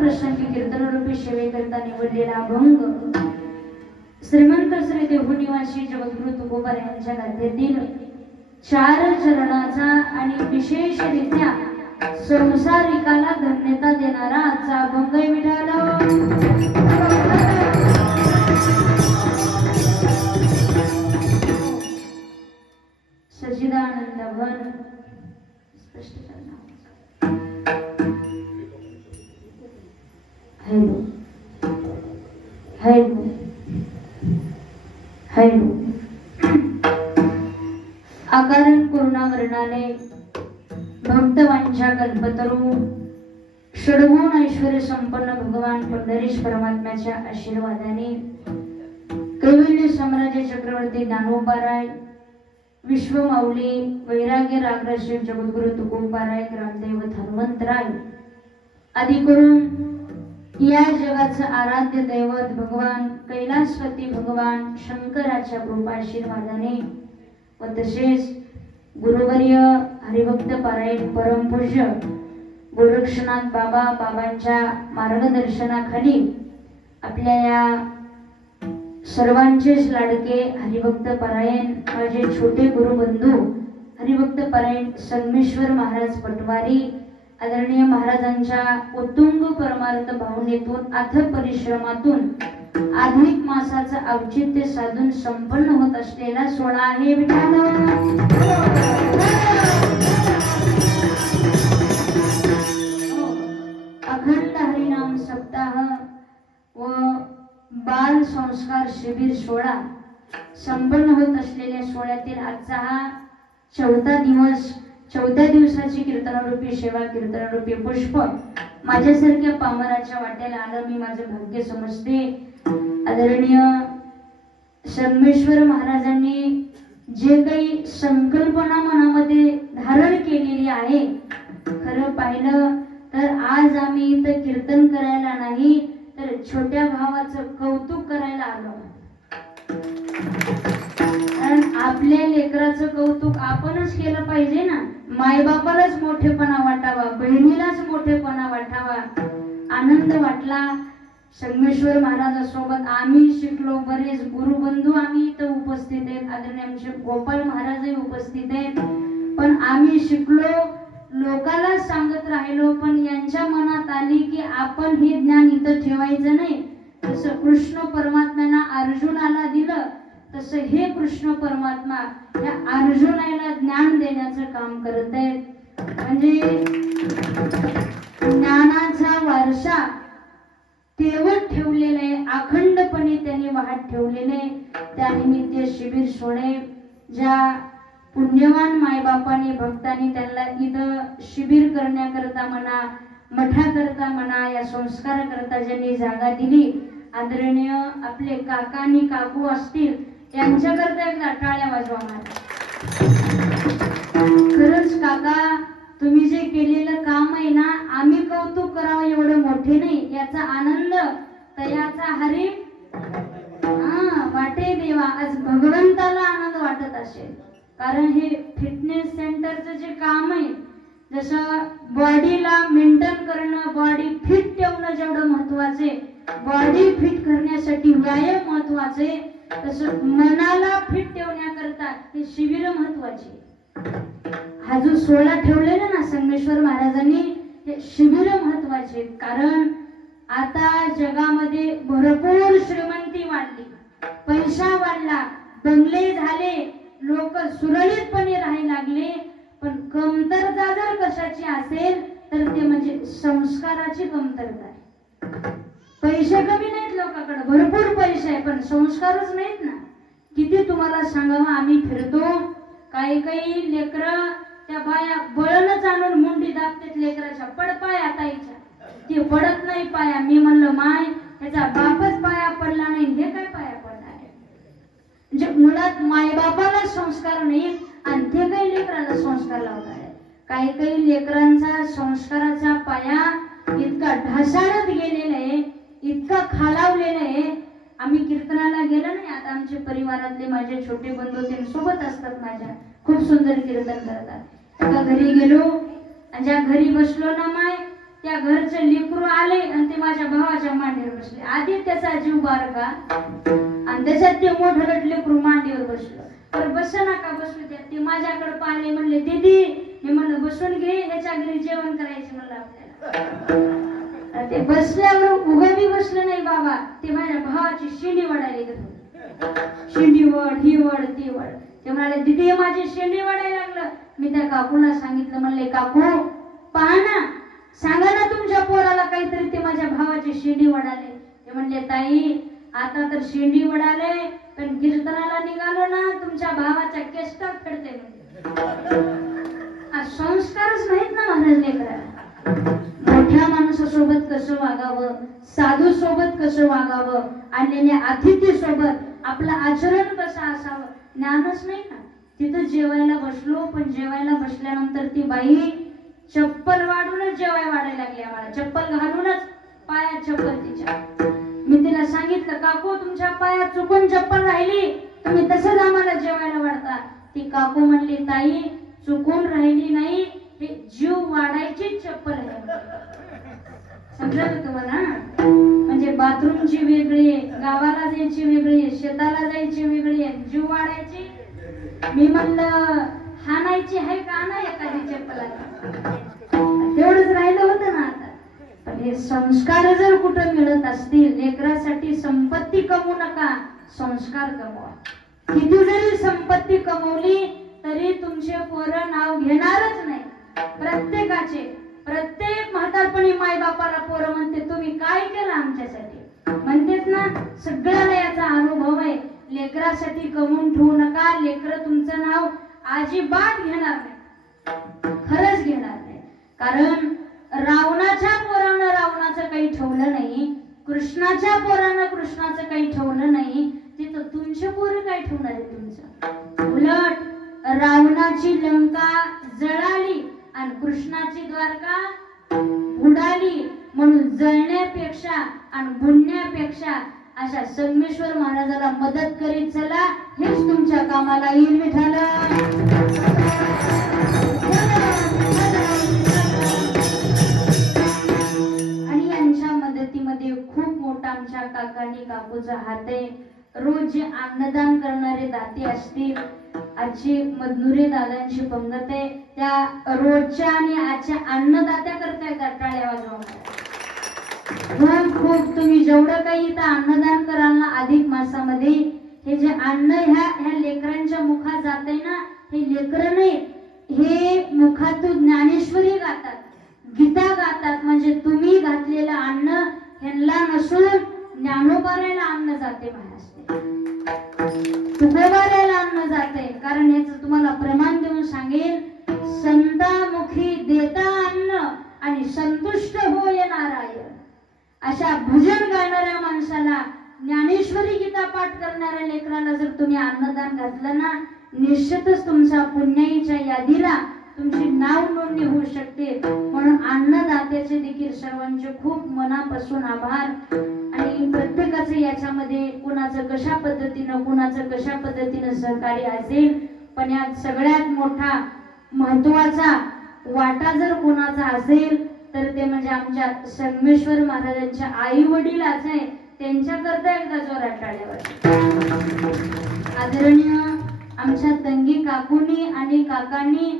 प्रसंगी कीर्तनरूपी सेवेकरिता निवडलेला अभंग श्रीमंत श्री देहूनिवासी जगद्गुरु तुकोबार यांच्या गाथेतील 4 चरणाचा आणि विशेषरित्या संसारिकाला धन्यता देणारा आजचा अभंग विठाला सच्चिदानंद भन स्पष्ट करना हॅलो हॅलो हॅलो आकारण करुणावर्णाने भक्तवांच्या कल्पतरू षडगुण ऐश्वर्य संपन्न भगवान पंढरीश परमात्म्याच्या आशीर्वादाने कैवल्य साम्राज्य चक्रवर्ती ज्ञानोबाराय विश्वमाऊली वैराग्य रागराशिव जगद्गुरु तुकोबाराय ग्रामदैवत हनुमंतराय आदी करून या जगाचं आराध्य दैवत भगवान कैलासपती भगवान शंकराच्या कृपाशीर्वादाने व तसेच गुरुवर्य हरिभक्त पारायण परमपूज्य गोरक्षनाथ बाबांच्या मार्गदर्शनाखाली आपल्या या सर्वांचेच लाडके हरिभक्त पारायण माझे छोटे गुरुबंधू हरिभक्त पारायण संगमेश्वर महाराज पटवारी आदरणीय महाराजांच्या उत्तुंग परमार्थ भावनेतून अथक परिश्रमातून अधिक मासाचं औचित्य साधून संपन्न होत असलेला सोहळा आहे विठ्ठल. अखंड हरिनाम सप्ताह व बाल संस्कार शिबिर सोहळा संपन्न होत असलेल्या सोहळ्यातील आजचा हा चौथ्या दिवसाची कीर्तनरूपी सेवा, कीर्तनरूपी पुष्प माझ्यासारख्या पामराच्या वाट्याला आलं. मी माझं भाग्य समजते. आदरणीय संगमेश्वर महाराजांनी जे काही संकल्पना मनामध्ये धारण केलेली आहे, खरं पाहिलं तर आज आम्ही इथं कीर्तन करायला नाही तर छोट्या भावाचं कौतुक करायला आलो. कारण आपल्या लेकराचं कौतुक आपणच केलं पाहिजे ना. मायबापालाच मोठेपणा वाटावा, बहिणीलाच मोठेपणा वाटावा. आनंद वाटला. संगमेश्वर महाराजासोबत आम्ही शिकलो. बरेच गुरुबंधू आम्ही इथं उपस्थित आहेत. आदरणीय आमचे गोपाल महाराजही उपस्थित आहेत. पण आम्ही शिकलो, लोकाला सांगत राहिलो. पण यांच्या मनात आली की आपण हे ज्ञान इथं ठेवायचं नाही. जसं कृष्ण परमात्म्यानं अर्जुनाला दिलं तसं हे कृष्ण परमात्मा या अर्जुनाला ज्ञान देण्याचं काम करत आहेत. म्हणजे ज्ञानाचा वारसा तेवत ठेवलेला आहे, अखंडपणे त्यांनी वाहत ठेवलेले. त्यानिमित्त शिबिर सोहळे ज्या पुण्यवान मायबापाने भक्तांनी त्यांना इथं शिबिर करण्याकरता म्हणा, मठाकरता म्हणा, या संस्काराकरता ज्यांनी जागा दिली, आदरणीय आपले काका आणि काकू असतील यांच्याकरता एकदा टाळ्या वाजवा मला. खरंच काका, तुम्ही जे केलेलं काम आहे ना, आम्ही कौतुक करावं एवढं मोठे नाही. याचा आनंद तयाचा हरी वाटे देवा. आज भगवंताला आनंद वाटत असेल. कारण हे फिटनेस सेंटरचं जे काम आहे, जसं बॉडीला मेंटेन करणं, बॉडी फिट ठेवणं जेवढं महत्वाचे, बॉडी फिट करण्यासाठी व्यायाम महत्वाचे, तसं मनाला फिट ठेवण्याकरता हे शिबिर महत्वाचे. हा जो सोहळा ठेवलेला ना संगमेश्वर महाराजांनी, हे शिबिर महत्वाचे. कारण आता जगामध्ये भरपूर श्रीमंती वाढली, पैसा वाढला, बंगले झाले, लोक सुरळीतपणे राहायला लागले. पण कमतरता जर कशाची असेल तर ते म्हणजे संस्काराची कमतरता आहे. पैसे कमी नाहीत लोकांकडे, भरपूर पैसे आहे, पण संस्कारच नाहीत ना. किती तुम्हाला सांगावं, आम्ही फिरतो, काही लेकरं त्या बाया बळणच आणून मुंडी दाबतात लेकराच्या, पड पाया ताईच्या, ती पडत नाही पाया. मी म्हणलं माय, त्याचा बापच पाया पडला नाही, हे काय पाया पडणार आहे. म्हणजे मुळात मायबापाला संस्कार नाही आणि ते काही लेकराला संस्कार लावणार आहे. काही लेकरांचा संस्काराचा पाया इतका ढासाळत गेलेला आहे, इतका खालावलेला आहे. आम्ही कीर्तनाला गेलो नाही, आता आमचे परिवारातले माझे छोटे बंधू ते सोबत असतात माझ्या, खूप सुंदर कीर्तन करतात. एका घरी गेलो आणि ज्या घरी बसलो ना माय, त्या घरचे लेकरू आले आणि ते माझ्या भावाच्या मांडीवर बसले. आधी त्याचा जीव बारका आणि त्याच्यात ते मोठं लेकरू मांडीवर बसलं. तर बस नका बसू द्या. ते माझ्याकडे पाहिले, म्हणले दीदी, मी म्हणलं बसून घे, याच्या घरी जेवण करायचं म्हणलं आपल्याला. ते बसल्यावर उभं बी बसलं नाही बाबा, ते माझ्या भावाची शेंडी वडायला गेलो. शेंडी वड, ही वड, ती वड. ते म्हणाले दीदी माझी शेंडी वडायला लागलं. मी त्या काकूला सांगितलं, म्हणले काकू पहा ना, सांगा ना तुमच्या पोराला काहीतरी, ते माझ्या भावाची शेंडी वडाले. ते म्हणले ताई आता तर शेंडी वडाले, पण कीर्तनाला निघालो ना तुमच्या भावाच्या केष्टा फेडते. संस्कारच नाहीत ना महाराज लेकराला. मोठ्या माणसासोबत कसं वागावं, साधू सोबत कसं वागावं, आलेल्या अतिथी सोबत आपलं आचरण कसं असावं, ज्ञानच नाही ना. तिथं जेवायला बसलो, पण जेवायला बसल्यानंतर ती बाई चप्पल वाढूनच जेवायला वाढायला लागली. आम्हाला चप्पल घालूनच, पायात चप्पल तिच्या. मी तिला सांगितलं काकू तुमच्या पायात चुकून चप्पल राहिली, तुम्ही तसंच आम्हाला जेवायला वाढता. ती काकू म्हणली ताई चुकून राहिली नाही, हे जीव वाढायची चप्पल आहे. समजलं तुम्हाला? म्हणजे बाथरूमची वेगळी आहे, गावाला जायची वेगळी आहे, शेताला जायची वेगळी आहे, जीव वाढायची. मी म्हणलं हाणायची आहे का ना एखादी चप्पल. एवढंच राहिलं होतं ना आता. पण हे संस्कार जर कुठं मिळत असतील, लेकरासाठी संपत्ती कमवू नका, संस्कार कमवा. किती जरी संपत्ती कमवली तरी तुमचे पोरं नाव घेणारच नाही. प्रत्येक म्हातारपणी माय बापाला पोरं म्हणते तुम्ही काय केलं आमच्यासाठी, म्हणतेच ना. सगळ्याला याचा अनुभव आहे. लेकरासाठी कमवून ठेवू नका. लेकरं तुमचं नाव अजिबात घेणार नाही, खरंच घेणार नाही. कारण रावणाच्या पोरानं रावणाचं काही ठेवलं नाही, कृष्णाच्या पोरानं कृष्णाचं काही ठेवलं नाही, तिथं तुमचे पोरं काय ठेवणार आहे तुमचं. उलट रावणाची लंका जळाली आणि कृष्णाची द्वारका बुडाली. म्हणून जळण्यापेक्षा आणि बुडण्यापेक्षा अशा संगमेश्वर महाराजाला मदत करीत चला, हेच तुमच्या कामाला येईल. विठ्ठल आणि यांच्या मदतीमध्ये खूप मोठा आमच्या काकांनी काकूचा हात आहे. रोज जे अन्नदान करणारे दाते असतील, आजची मधनुरे दादांची पंगत आहे, त्या रोजच्या आणि आजच्या अन्नदात्या करताय टाळ्या वाजवून. खूप तुम्ही जेवढं काही इथं अन्नदान कराल ना अधिक मासामध्ये, हे जे अन्न ह्या लेकरांच्या मुखात जाते ना, हे लेकरं नाही, हे मुखातून ज्ञानेश्वरी गातात, गीता गातात. म्हणजे तुम्ही घातलेलं अन्न ह्यांना नसून ज्ञानोबाऱ्याला अन्न जाते महाराज, तुकोबाऱ्याला अन्न जाते. कारण याचं तुम्हाला प्रमाण देऊन सांगेल, संतामुखी देता अन्न आणि संतुष्ट होय नारायण. अशा भजन गाणाऱ्या माणसाला, ज्ञानेश्वरी गीता पाठ करणाऱ्या लेकराला जर तुम्ही अन्नदान घातलं ना, निश्चितच तुमच्या पुण्याईच्या यादीला तुमची नाव नोंदणी होऊ शकते. म्हणून अन्नदात्याचे देखील सर्वांचे खूप मनापासून आभार. आणि प्रत्येकाचं याच्यामध्ये कुणाचं कशा पद्धतीनं सहकार्य असेल, पण यात सगळ्यात मोठा महत्वाचा वाटा जर कोणाचा असेल तर ते म्हणजे आमच्या संगमेश्वर महाराजांच्या आई वडीलच आहे. त्यांच्याकरता एकदा जोरात टाळ्या वाजवा. आदरणीय आमच्या तंगी काकूनी आणि काकांनी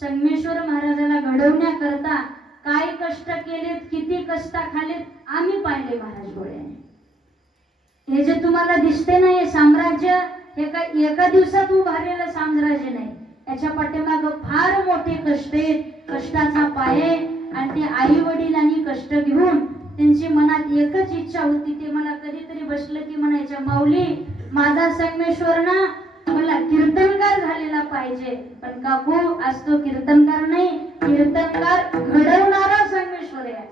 संगमेश्वर महाराजाला घडवण्याकरता काय कष्ट केलेत, किती कष्ट खाल्लेत आम्ही पाहिले महाराज डोळ्याने. हे जे तुम्हाला दिसते ना हे साम्राज्य, हे काय एका दिवसात उभारलेलं साम्राज्य नाही. याच्या पाठीमागं फार मोठे कष्ट आहेत, कष्टाचा पाये. आणि ते आई वडिलांनी कष्ट घेऊन त्यांची मनात एकच इच्छा होती, ते मला कधीतरी बसलं की म्हणायच्या, माऊली माझा संगमेश्वर ना मला कीर्तनकार झालेला पाहिजे. पण काकू आज तो कीर्तनकार नाही, कीर्तनकार घडवणारा संगमेश्वर आहे.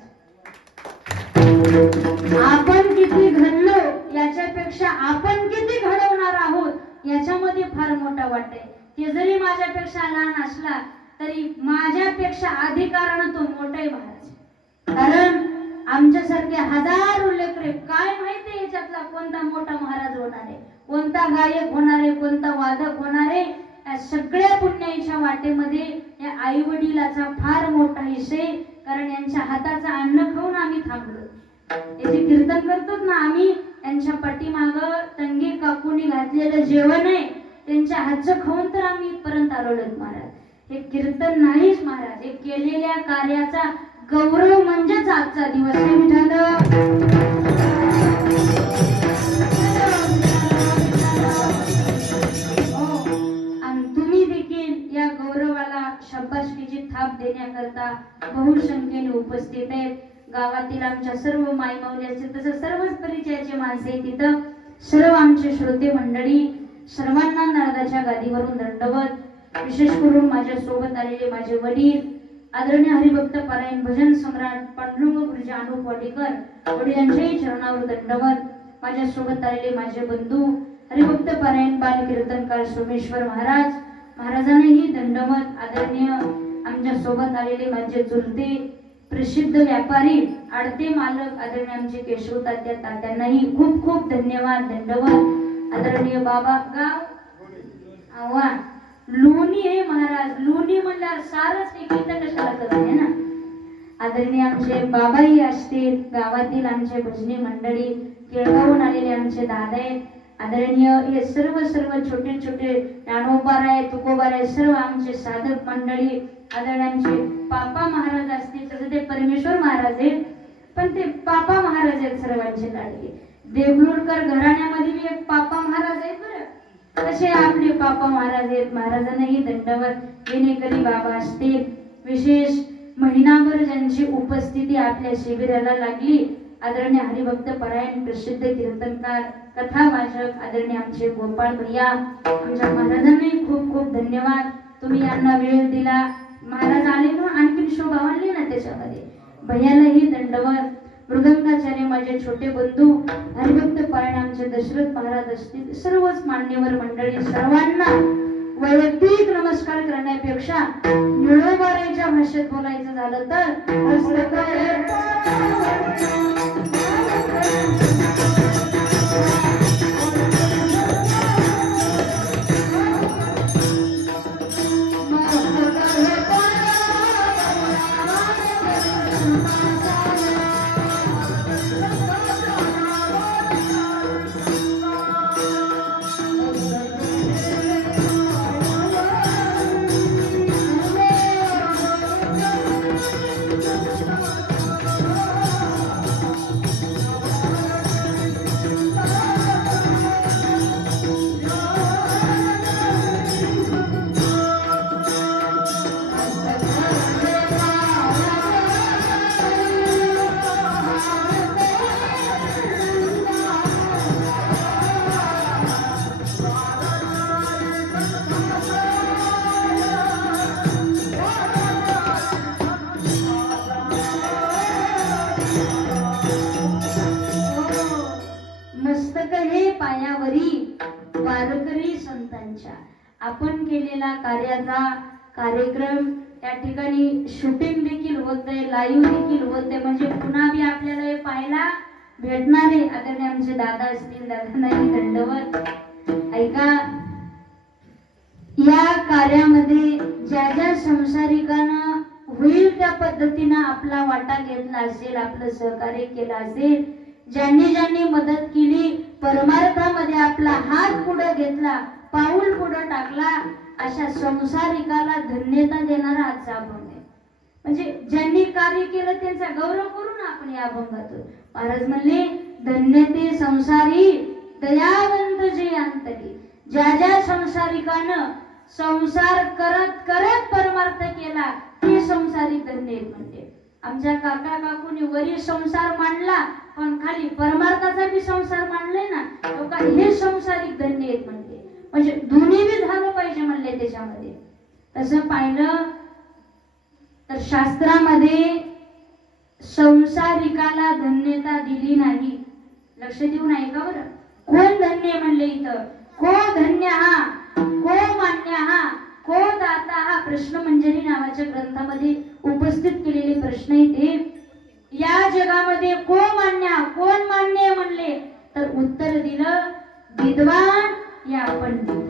आपण किती घडलो याच्यापेक्षा आपण किती घडवणार आहोत याच्यामध्ये फार मोठा वाटा आहे. ते जरी माझ्यापेक्षा लहान असला तरी माझ्यापेक्षा अधिकारानं तो मोठा आहे महाराज. कारण आमच्यासारखे हजारो लेकरे, काय माहिती याच्यातला कोणता मोठा महाराज होणार आहे, कोणता गायक होणार आहे, कोणता वादक होणार आहे. या सगळ्या पुण्याईच्या वाटेमध्ये या आई वडिलाचा फार मोठा हिस्सा आहे. कारण यांच्या हाताचं अन्न खाऊन आम्ही थांबलो. हे जे कीर्तन करतो ना आम्ही, यांच्या पाठीमागं तंगी काकूनी घातलेलं जेवण आहे, त्यांच्या हातचं खाऊन तर आम्ही इथपर्यंत आलोय महाराज. हे कीर्तन नाहीच महाराज, हे केलेल्या कार्याचा गौरव म्हणजेच आजचा दिवस आहे. विठ्ठल आणि तुम्ही देखील या गौरवाला शाबासकीची थाप देण्याकरता बहुसंख्येने उपस्थित आहेत. गावातील आमच्या सर्व मायमाऊल्याचे तसं सर्वच परिचयाचे माणसे आहेत. तिथं सर्व आमचे श्रोते मंडळी, सर्वांना नारदाच्या गादीवरून दंडवत. विशेष करून माझ्या सोबत आलेले माझे वडील आदरणीय हरिभक्त पारायण भजन सम्राट पांडुरंग गुरुजी अनुप वाडेकर, वडिलांच्याही चरणावर दंडवत. माझ्या सोबत आलेले माझे बंधू हरिभक्त पारायण बाल कीर्तनकार सोमेश्वर महाराज, महाराजांनाही दंडवत. आदरणीय आमच्या सोबत आलेले माझे चुलते प्रसिद्ध व्यापारी आडते मालक आदरणीय आमचे केशव तात्या, तात्यांनाही खूप खूप धन्यवाद, दंडवत. आदरणीय बाबा गाव आव्हान लोणी हे महाराज, लोणी म्हणल्यावर सारच एक इथं कशाला करत आहे ना. आदरणीय आमचे बाबाही असतील, गावातील आमचे भजनी मंडळी, केळगावून आलेले आमचे दादा आहेत. आदरणीय हे सर्व छोटे छोटे ज्ञानोबार आहे, तुकोबार आहे, सर्व आमचे साधक मंडळी, आदरणीय पापा महाराज असतील तसे ते परमेश्वर महाराज आहेत, पण ते पापा महाराज आहेत सर्वांचे लाडके. देगलूरकर घराण्यामध्ये बी एक पापा महाराज आहेत बरं, तसे आपले पापा महाराज आहेत. महाराजांनाही दंडवत. विनेकरी बाबा असतील, विशेष महिनाभर ज्यांची उपस्थिती आपल्या शिबिराला लागली, आदरणीय हरिभक्त परायण प्रसिद्ध कीर्तनकार कथा वाचक आदरणीय आमचे गोपाळ भैया, आमच्या महाराजांनाही खूप खूप धन्यवाद. तुम्ही यांना वेळ दिला. महाराज आले ना, आणखी शोभा वाढली ना त्याच्यामध्ये. भैयालाही दंडवत. मृदंगाचार्य माझे छोटे बंधू हरिभक्त परायण आमचे दशरथ महाराज असतील, सर्वच मान्यवर मंडळी, सर्वांना वैयक्तिक नमस्कार करण्यापेक्षा निळोबाराच्या भाषेत बोलायचं झालं तर वारकरी संतांच्या आपण केलेला कार्याचा कार्यक्रम त्या ठिकाणी शूटिंग देखील होते, लाईव्ह देखील होते, म्हणजे पुन्हा बी आपल्याला हे पाहायला भेटणार आहे. आदरणीय आमचे दादा असतील, दादांनाही दंडवत. ऐका, या कार्यामध्ये ज्या ज्या संसारिकांना होईल त्या पद्धतीनं आपला वाटा घेतला असेल, आपलं सहकार्य केलं असेल, ज्यांनी ज्यांनी मदत केली, परमार्थामध्ये आपला हात पुढे घेतला, पाऊल पुढे टाकला, अशा संसारिकाला धन्यता देणारा आजचा अभंग आहे. म्हणजे ज्यांनी कार्य केलं त्यांचा गौरव करून आपण या अभंगातून. महाराज म्हणले, धन्य ते संसारी दयावंत जे अंतरी. ज्या ज्या संसारिकानं संसार करत करत परमार्थ केला ते संसारिक धन्य आहेत. म्हणजे आमच्या काका काकूनी वरी संसार मांडला, पण खाली परमार्थाचा बी संसार मांडले ना, लोक हे संसारिक धन्य आहेत म्हणते. म्हणजे दोन्ही बी झालं पाहिजे म्हणले त्याच्यामध्ये. तसं पाहिलं तर शास्त्रामध्ये संसारिकाला धन्यता दिली नाही. लक्ष देऊन ऐका बरं. कोण धन्य म्हणले इथं? को धन्य हा, को मान्य हा, को दाता हा प्रश्नमंजरी नावाच्या ग्रंथामध्ये उपस्थित केलेले प्रश्न येते. या जगामध्ये को मान्य, कोण मान्य म्हणले तर उत्तर दिलं विद्वान या पंडित.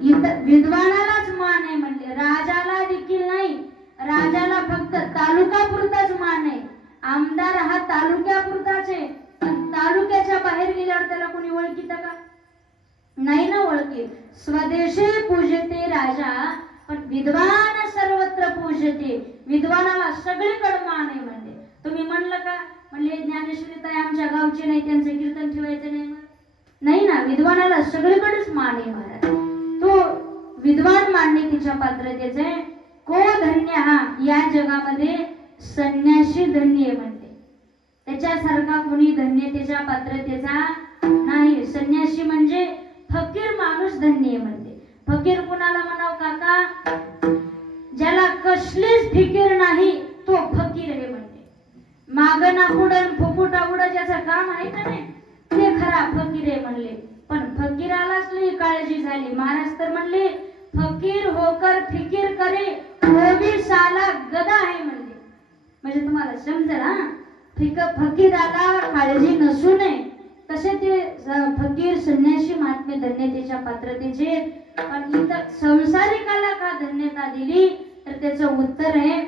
इथं विद्वानालाच मान आहे म्हणले, राजाला देखील नाही. राजाला फक्त तालुकापुरताच मान आहे. आमदार हा तालुक्यापुरताच आहे, पण तालुक्याच्या बाहेर गेल्यावर त्याला कोणी ओळखीतं का? नाही ना ओळखी. स्वदेशी पूजते राजा, पण विद्वान सर्वत्र पूजते. विद्वानाला सगळीकडे मान आहे म्हणले. तुम्ही म्हणलं का? म्हणले ज्ञानेश्वरी ताई आमच्या गावचे नाही, त्यांचं कीर्तन ठेवायचं नाही. नाही ना, विद्वानाला सगळीकडेच मान आहे महाराज. तो विद्वान मान्यतेच्या पात्रतेचे. को धन्य हा, या जगामध्ये संन्यासी धन्य म्हणते. त्याच्यासारखा कोणी धन्यतेच्या पात्रतेचा नाही. संन्यासी म्हणजे फकीर माणूस धन्य म्हणते. फकीर कुणाला म्हणाव काका? ज्याला कसलीच फिकीर नाही तो फकीर आहे म्हणते. मागना पुढं फुफुटा उडं ज्याचं काम आहे का नाही ते खरा फकीर आहे म्हणले. पण फकीरालाच लई काळजी झाली. महाराज तर म्हणले, फकीर होकर फिकीर करे तो भी साला गदा आहे म्हणले. म्हणजे तुम्हाला समजेल हा, फकीराला काळजी नसू नये तसे ते फकीर संन्यासी महात्मे धन्यतेच्या पात्रतेचे. पण इथं संसारिकाला का धन्यता दिली तर त्याचं उत्तर आहे,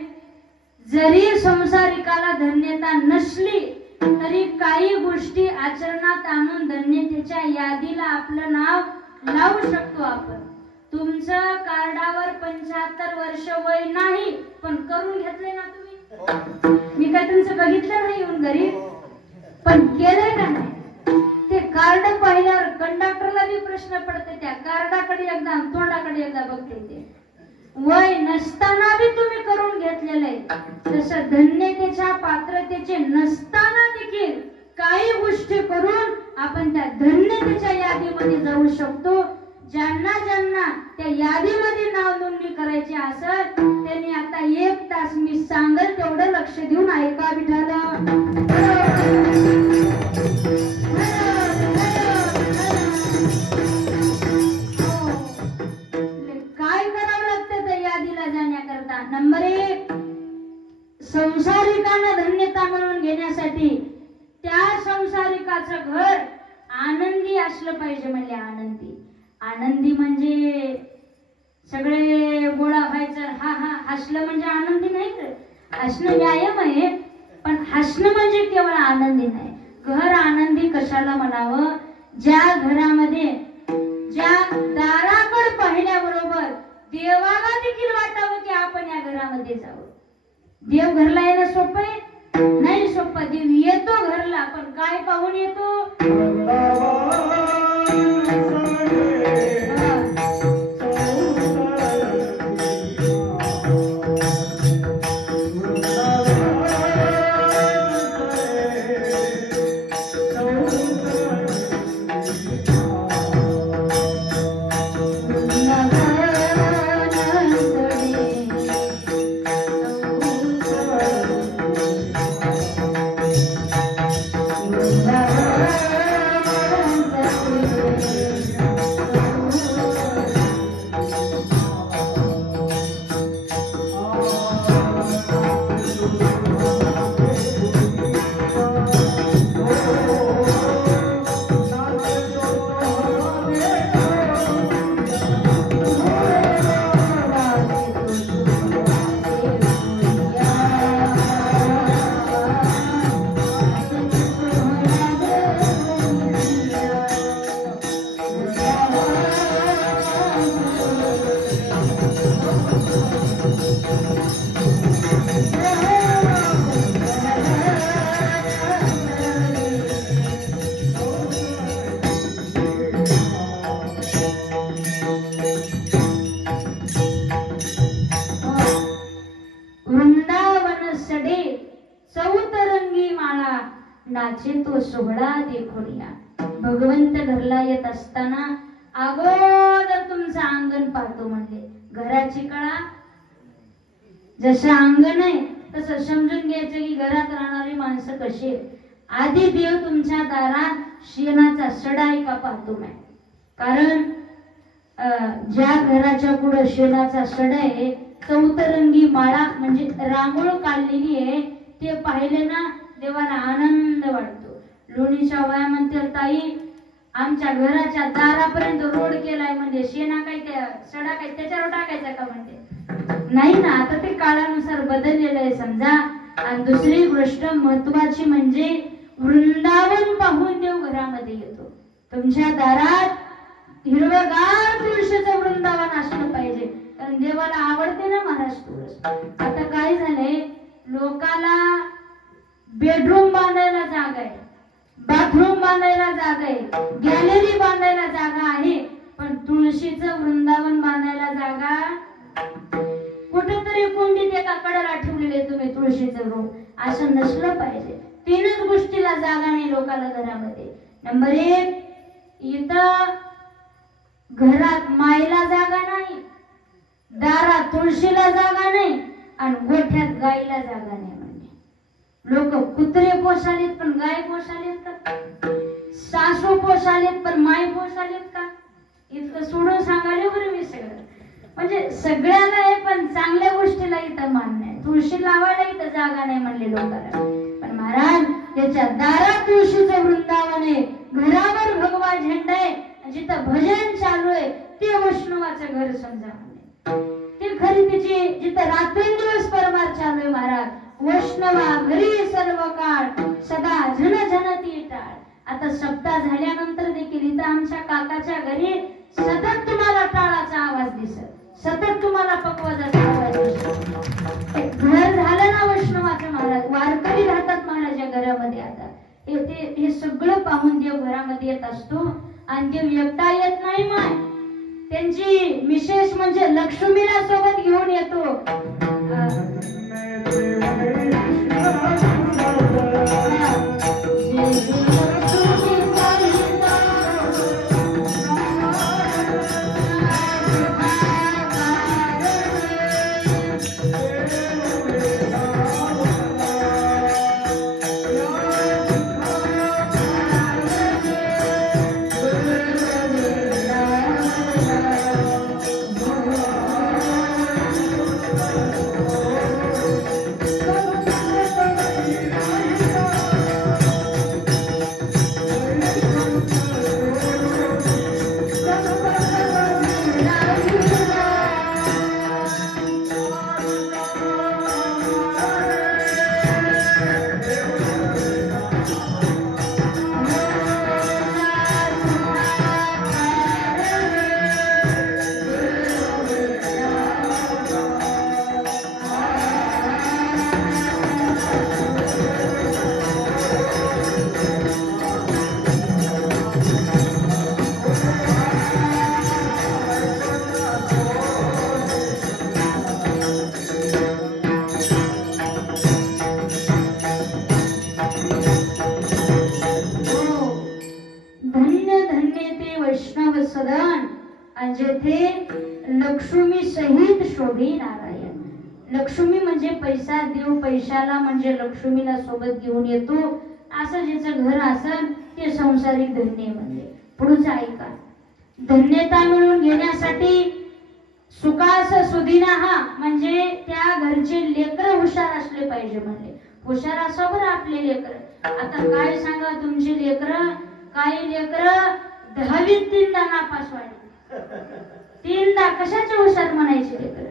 जरी संसारिकाला धन्यता नसली तरी काही गोष्टी आचरणात आणून धन्यतेच्या यादीला आपलं नाव लावू शकतो आपण. तुमचं कार्डावर 75 वर्ष वय नाही, पण करून घेतले ना तुम्ही. मी काय तुमचं बघितलं नाही येऊन घरी, पण केलंय का नाही? ते कार्ड पाहिल्यावर कंडक्टरला बी प्रश्न पडते, त्या कार्डाकडे एकदा तोंडाकडे एकदा बघते. ते वय नसताना बी तुम्ही करून घेतलेलं आहे. तसं धन्यतेच्या पात्रतेचे नसताना देखील काही गोष्टी करून आपण त्या धन्यतेच्या यादीमध्ये जाऊ शकतो. ज्यांना ज्यांना त्या यादीमध्ये नाव नोंदणी करायची असेल त्यांनी आता 1 तास मी सांगेल तेवढं लक्ष देऊन ऐका. विठाला काय करावं लागतं त्या यादीला जाण्याकरता? नंबर 1, संसारिकांना धन्यता मिळवून घेण्यासाठी त्या संसारिकाचं घर आनंदी असलं पाहिजे. म्हणजे आनंदी म्हणजे सगळे गोळा व्हायचं, हा हा हसलं म्हणजे आनंदी नाही. हसणं व्यायाम आहे, पण हसणं म्हणजे केवळ आनंदी नाही. घर आनंदी कशाला म्हणावं? ज्या घरामध्ये ज्या दाराकडे पाहिल्याबरोबर देवाला देखील वाटावं की आपण या घरामध्ये जावं. देव घरला येणं सोपं आहे? नाही सोपं. देव येतो घरला, पण काय पाहून येतो? नाचे तो सोहळा देखोनिया. भगवंत घरला येत असताना अगोदर तुमचं अंगण पाहतो म्हणले. घराची कळा जसं अंगण आहे तसं समजून घ्यायचं की घरात राहणारी माणसं कशी आहेत. आधी देव तुमच्या दारात शेणाचा सडा आहे का पाहतो नाही. कारण ज्या घराच्या पुढे शेणाचा सडा आहे, चौतरंगी माळा म्हणजे रांगोळ काढलेली आहे, ते पाहिले ना देवाला आनंद वाटतो. लोणीच्या वया म्हणते ताई आमच्या घराच्या दारापर्यंत रोड केलाय, म्हणजे शेणा काय त्या सडा काय त्याच्यावर टाकायचा का? म्हणते नाही ना, आता ते काळानुसार बदललेलं आहे समजा. आणि दुसरी गोष्ट महत्वाची म्हणजे वृंदावन पाहून देव घरामध्ये येतो. तुमच्या दारात हिरवगार तुळशीचं वृंदावन असलं पाहिजे, कारण देवाला आवडते ना महाराज तुळस. आता काय झालंय, लोकाला बेडरूम बांधायला जागा आहे, बाथरूम बांधायला जागा आहे, गॅलरी बांधायला जागा आहे, पण तुळशीचं वृंदावन बांधायला जागा कुठेतरी कुंडीत एका कडेला ठेवलेले तुम्ही तुळशीचं रोप. असं नसलं पाहिजे. 3च गोष्टीला जागा नाही लोकाला घरामध्ये. नंबर 1, इथं घरात मायला जागा नाही, दारात तुळशीला जागा नाही, आणि गोठ्यात गाईला जागा नाही. लोक कुत्रे पोसालेत पण गाय पोसालेत का? सासू पोसालेत पण माय पोसालेत का? इतकं सोडून सांगायला बरं मी सगळं. म्हणजे सगळ्याला आहे, पण चांगल्या गोष्टीला इथं मान नाही. तुळशी लावायला इथं जागा नाही म्हणले लोकांना. पण महाराज त्याच्या दारात तुळशीचं वृंदावन आहे, घरावर भगवा झेंडा आहे, जिथं भजन चालू आहे ते वैष्णवाचं घर समजा. ते खरी तिची जिथं रात्रंदिवस परमार चालू आहे महाराज. वैष्णवा घरी सर्व काळ सदा झन झनती टाळ. आता सप्ताह झाल्यानंतर देखील इथं आमच्या काकाच्या घरी सतत तुम्हाला टाळाचा आवाज दिसत, सतत तुम्हाला पकवाजाचा आवाज दिसत. घर झालं ना वैष्णवाचं महाराज, वारकरी राहतात महाराजा घरामध्ये. आता हे सगळं पाहून देव घरामध्ये येत असतो आणि देव एकटा येत नाही. माय त्यांची विशेष म्हणजे लक्ष्मीला सोबत घेऊन येतो. लक्ष्मी सहित शोभे नारायण. लक्ष्मी म्हणजे पैसा, देव पैशाला म्हणजे लक्ष्मीला सोबत घेऊन येतो. असं ज्याचं घर असेल ते संसारिक धन्य. म्हणजे पुढचं ऐका, धन्यता मिळवून घेण्यासाठी सुखास सुदिना हा म्हणजे त्या घरचे लेकर हुशार असले पाहिजे. म्हणजे हुशार असा बरं आपले लेकर. आता काय सांगा तुमची लेकर, काही लेकर 10वीत 3दा नापास वाढले. 3दा कशाचे हुशार म्हणायचे लेकर?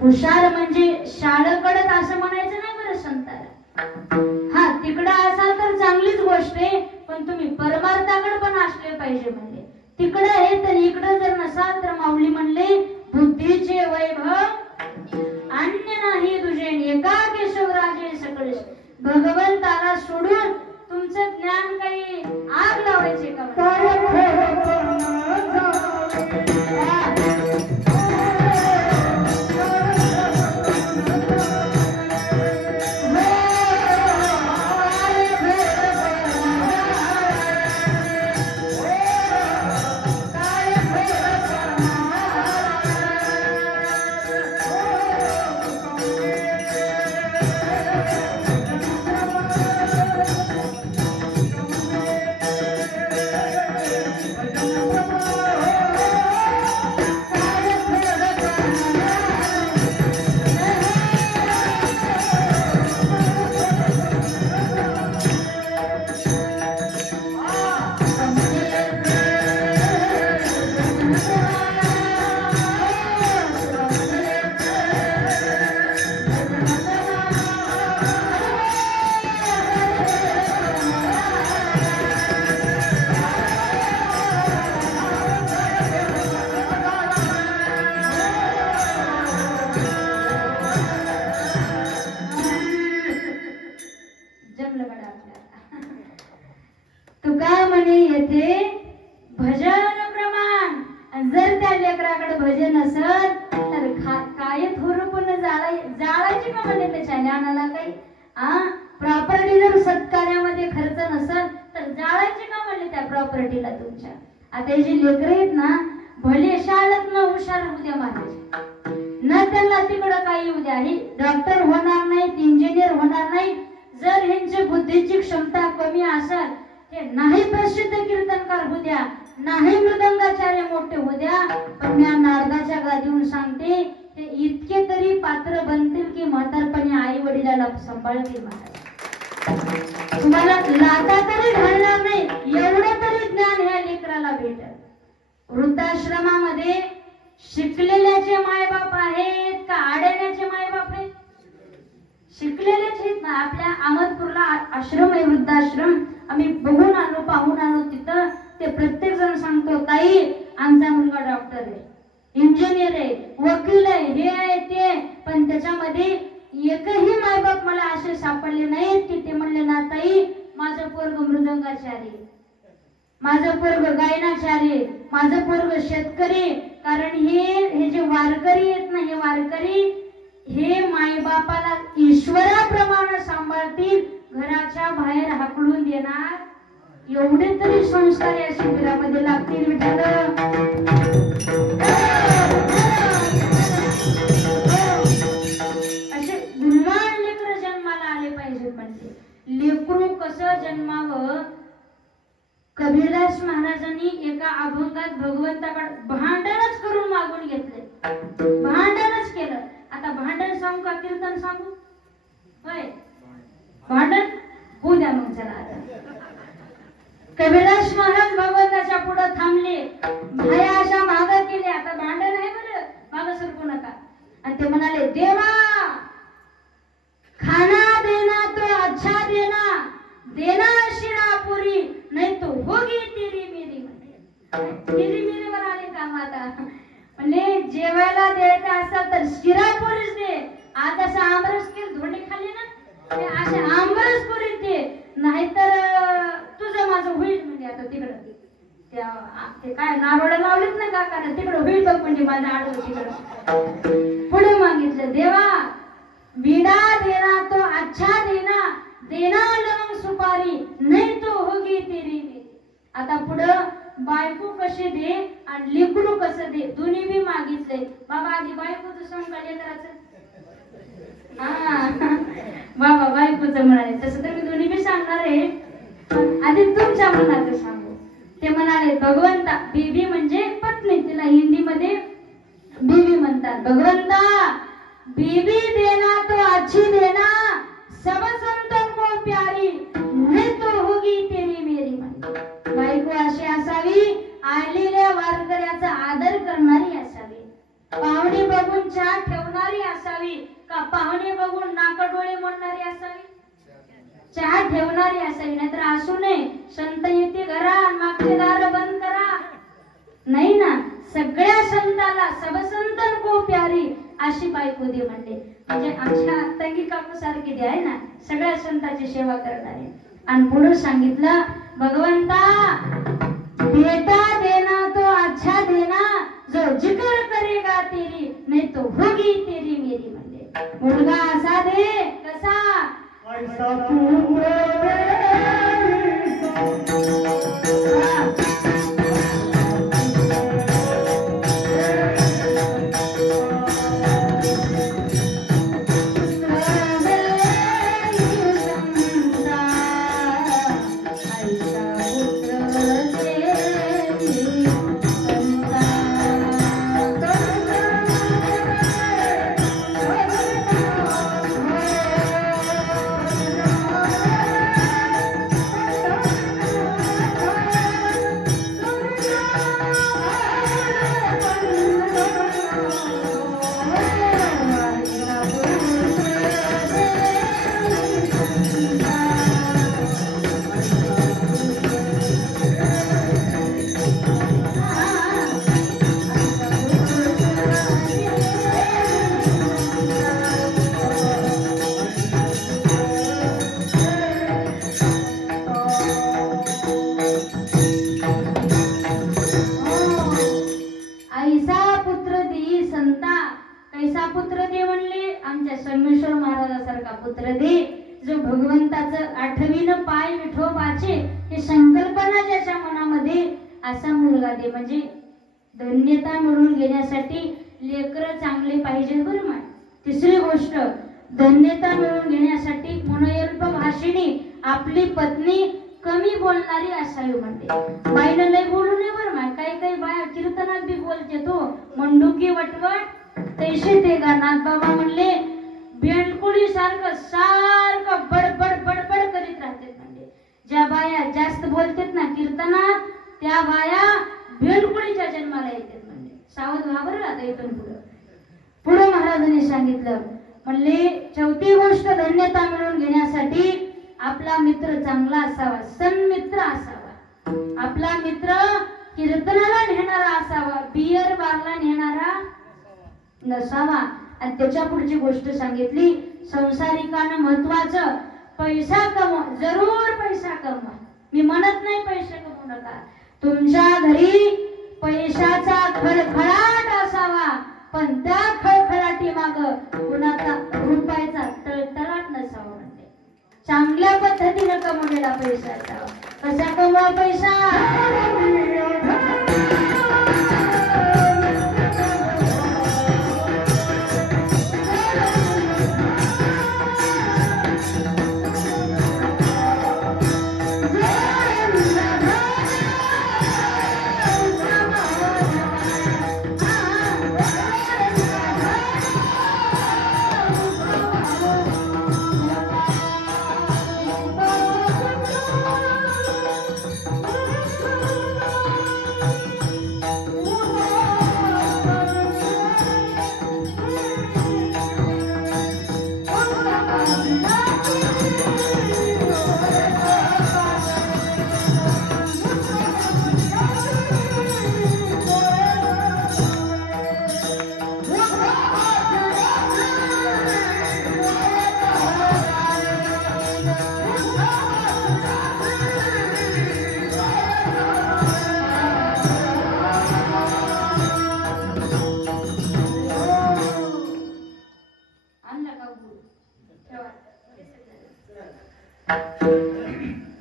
हुशार म्हणजे शाळेकडे असं म्हणायचं नाही बरं संताला. हा तिकडं असाल तर चांगलीच गोष्ट आहे, पण तुम्ही परमार्थाकडे पण असले पाहिजे. म्हणजे तिकडे हे तर इकडे जर नसाल तर माऊली म्हणले बुद्धीचे वैभव अन्य नाही तुझे, एका केशवराजे सकळे. भगवंताला सोडून तुमचं ज्ञान काही आग लावायचे का? तुका म्हणे येथे भजन प्रमाण. जर त्या लेकराकडे भजन असेल तर काय थोरपण जाळायची का म्हणे त्याच्या ज्ञानाला काही. प्रॉपर्टी जर सत्कार्यामध्ये खर्च नसेल तर जाळायची का म्हणले त्या प्रॉपर्टीला तुमच्या. आता हे जे लेकर आहेत ना, भले शाळेत न हुशार उद्या महाराज न त्यांना तिकडं काही उद्या हे डॉक्टर होणार नाहीत, इंजिनियर होणार नाही. जर ह्यांची बुद्धीची क्षमता कमी असेल, हे नाही प्रसिद्ध कीर्तनकार होऊ द्या, नाही मृदंगाचार्य मोठे होऊ द्या, पण मी नारदाच्या गादीहून सांगते ते इतके तरी पात्र बनतील की म्हातारपणी आई वडिलाला सांभाळतील. तुम्हाला लाता तरी घालणार नाही एवढं तरी ज्ञान ह्या लेकराला भेटल. वृद्धाश्रमामध्ये शिकलेल्याचे मायबाप आहेत का आड्याण्याचे मायबाप आहेत? शिकलेलेच आहेत ना. आपल्या अहमदपूरला आश्रम आहे, वृद्धाश्रम. आम्ही बघून आलो, पाहून आलो. तिथं ते प्रत्येक जण सांगतो ताई आमचा मुलगा डॉक्टर आहे, इंजिनियर आहे, वकील आहे, हे आहे ते, पण त्याच्यामध्ये एकही मायबाप मला असे सापडले नाहीत की ते म्हणले ना ताई माझं पोरग मृदंगाचारी, माझं पोरग गायनाचारी, माझं पोरग शेतकरी. कारण हे जे वारकरी आहेत ना, हे वारकरी हे मायबापाला ईश्वराप्रमाणे सांभाळतील, घराच्या बाहेर हाकलून देणार एवढे तरी संस्कार या शिबिरामध्ये लागतील. विठ्ठल असे गुणवान लेकरं जन्माला आले पाहिजेत. म्हणजे लेकरू कसं जन्मावं, कबीरदास महाराजांनी एका अभंगात भगवंताकडे भांडणच करून मागून घेतले, भांडणच केलं. आता भांडण सांगू का कीर्तन सांगू? होय, भांडण होऊ द्या मग. चला आता कबीरदास महाराज भगवंताच्या पुढे थांबले, भाया अशा मागं केले. आता भांडण आहे बरं, मागं सरकू नका. आणि ते म्हणाले देवा खाना देना तो अच्छा देना, देना शिरापुरी नहीं तो होगी तेरी मेरी. म्हणजे तेरी मेरी वर आले काम. आता म्हणजे जेवायला द्यायचं असेल तर शिरापुरीच दे. आता असं आमरस केलं धोंडे खाल्ले ना, ते असे आमरस पुरी दे, नाहीतर तुझं माझं होईल. म्हणजे आता तिकडं ते काय नारोडा लावलेत ना काकानं, तिकडं होईल बघ. म्हणजे माझं आडवं तिकडं. पुढे मागितलं देवा विडा देना तो अच्छा देना, देना लवंग सुपारी नहीं तो होगी तेरी मेरी. आता पुढं बायको कशी दे आणि लेकरू कसं दे, दोन्ही बी मागितले. बाबा आधी बायकोचं सांग का लेकराचं? बाबा बायकोचं म्हणाले. तसं तर मी दोन्ही बी सांगणार आहे, आधी तुमच्या मनाचं सांगू. ते म्हणाले भगवंता, बीबी म्हणजे पत्नी, तिला हिंदीमध्ये बीबी म्हणतात. भगवंता बीबी देना तो अच्छी देना, सब संतन को प्यारी नहीं तो होगी तेरी मेरी. बायको अशी असावी, आलेल्या वारकऱ्याचा आदर करणारी असावी, पाहुणे बघून चहा ठेवणारी असावी का पाहुणे बघून नाकडोळे मोडणारी असावी? चहा ठेवणारी असावी. नाहीतर असू नये संत येते घरा मागचे दार बंद करा, नाही ना. सगळ्या संताला सब संतन को प्यारी अशी बायको दे म्हणले. म्हणजे आमच्या तंगी काकू सारखी दे आहे ना, सगळ्या संतांची सेवा करणारी. आणि पुढे सांगितलं भगवंता बेटा देना तो अच्छा देना, जो जिक्र करेगा तेरी नहीं तो होगी तेरी मेरी. म्हणजे मुलगा असा दे कसा पुत्र दे, जो भगवंताचं आठवीनं पाय विठोबाचे हे संकल्पना ज्याच्या मनामध्ये असा मुलगा दे. म्हणजे धन्यता मिळवून घेण्यासाठी लेकरं चांगले पाहिजे बरं. माय तिसरी गोष्ट, धन्यता मिळवून घेण्यासाठी मनोयल्प भाषिणी आपली पत्नी कमी बोलणारी असावी. म्हणते बाईला लय बोलू नये बरं. माय काही काही बाया कीर्तनात बी बोलते तो मंडुकी वटवट तैसे ते गानात. बाबा म्हणले बेंडकुळी सारखं सारखं बडबड बडबड करीत राहतात. म्हणजे ज्या बाया जास्त बोलतात ना कीर्तनात, त्या बाया बेंडकुळीच्या जन्माला येतात. म्हणजे सावध व्हा बरं. आता इथून पुढे महाराजांनी सांगितलं, म्हणले चौथी गोष्ट, धन्यता मिळवून घेण्यासाठी आपला मित्र चांगला असावा, सन्मित्र असावा. आपला मित्र कीर्तनाला नेणारा असावा, बियर बारला नेणारा नसावा. आणि त्याच्या पुढची गोष्ट सांगितली, संसारिकानं महत्वाचं पैसा कमवा, जरूर पैसा कमवा. मी म्हणत नाही पैसे कमवू नका, तुमच्या घरी पैशाचा खळखळाट असावा, पण त्या खळखळाटी माग कुणाचा रुपयाचा तळतळाट नसावा. म्हणजे चांगल्या पद्धतीने कमवलेला पैसा असावा. कसा कमवा पैसा?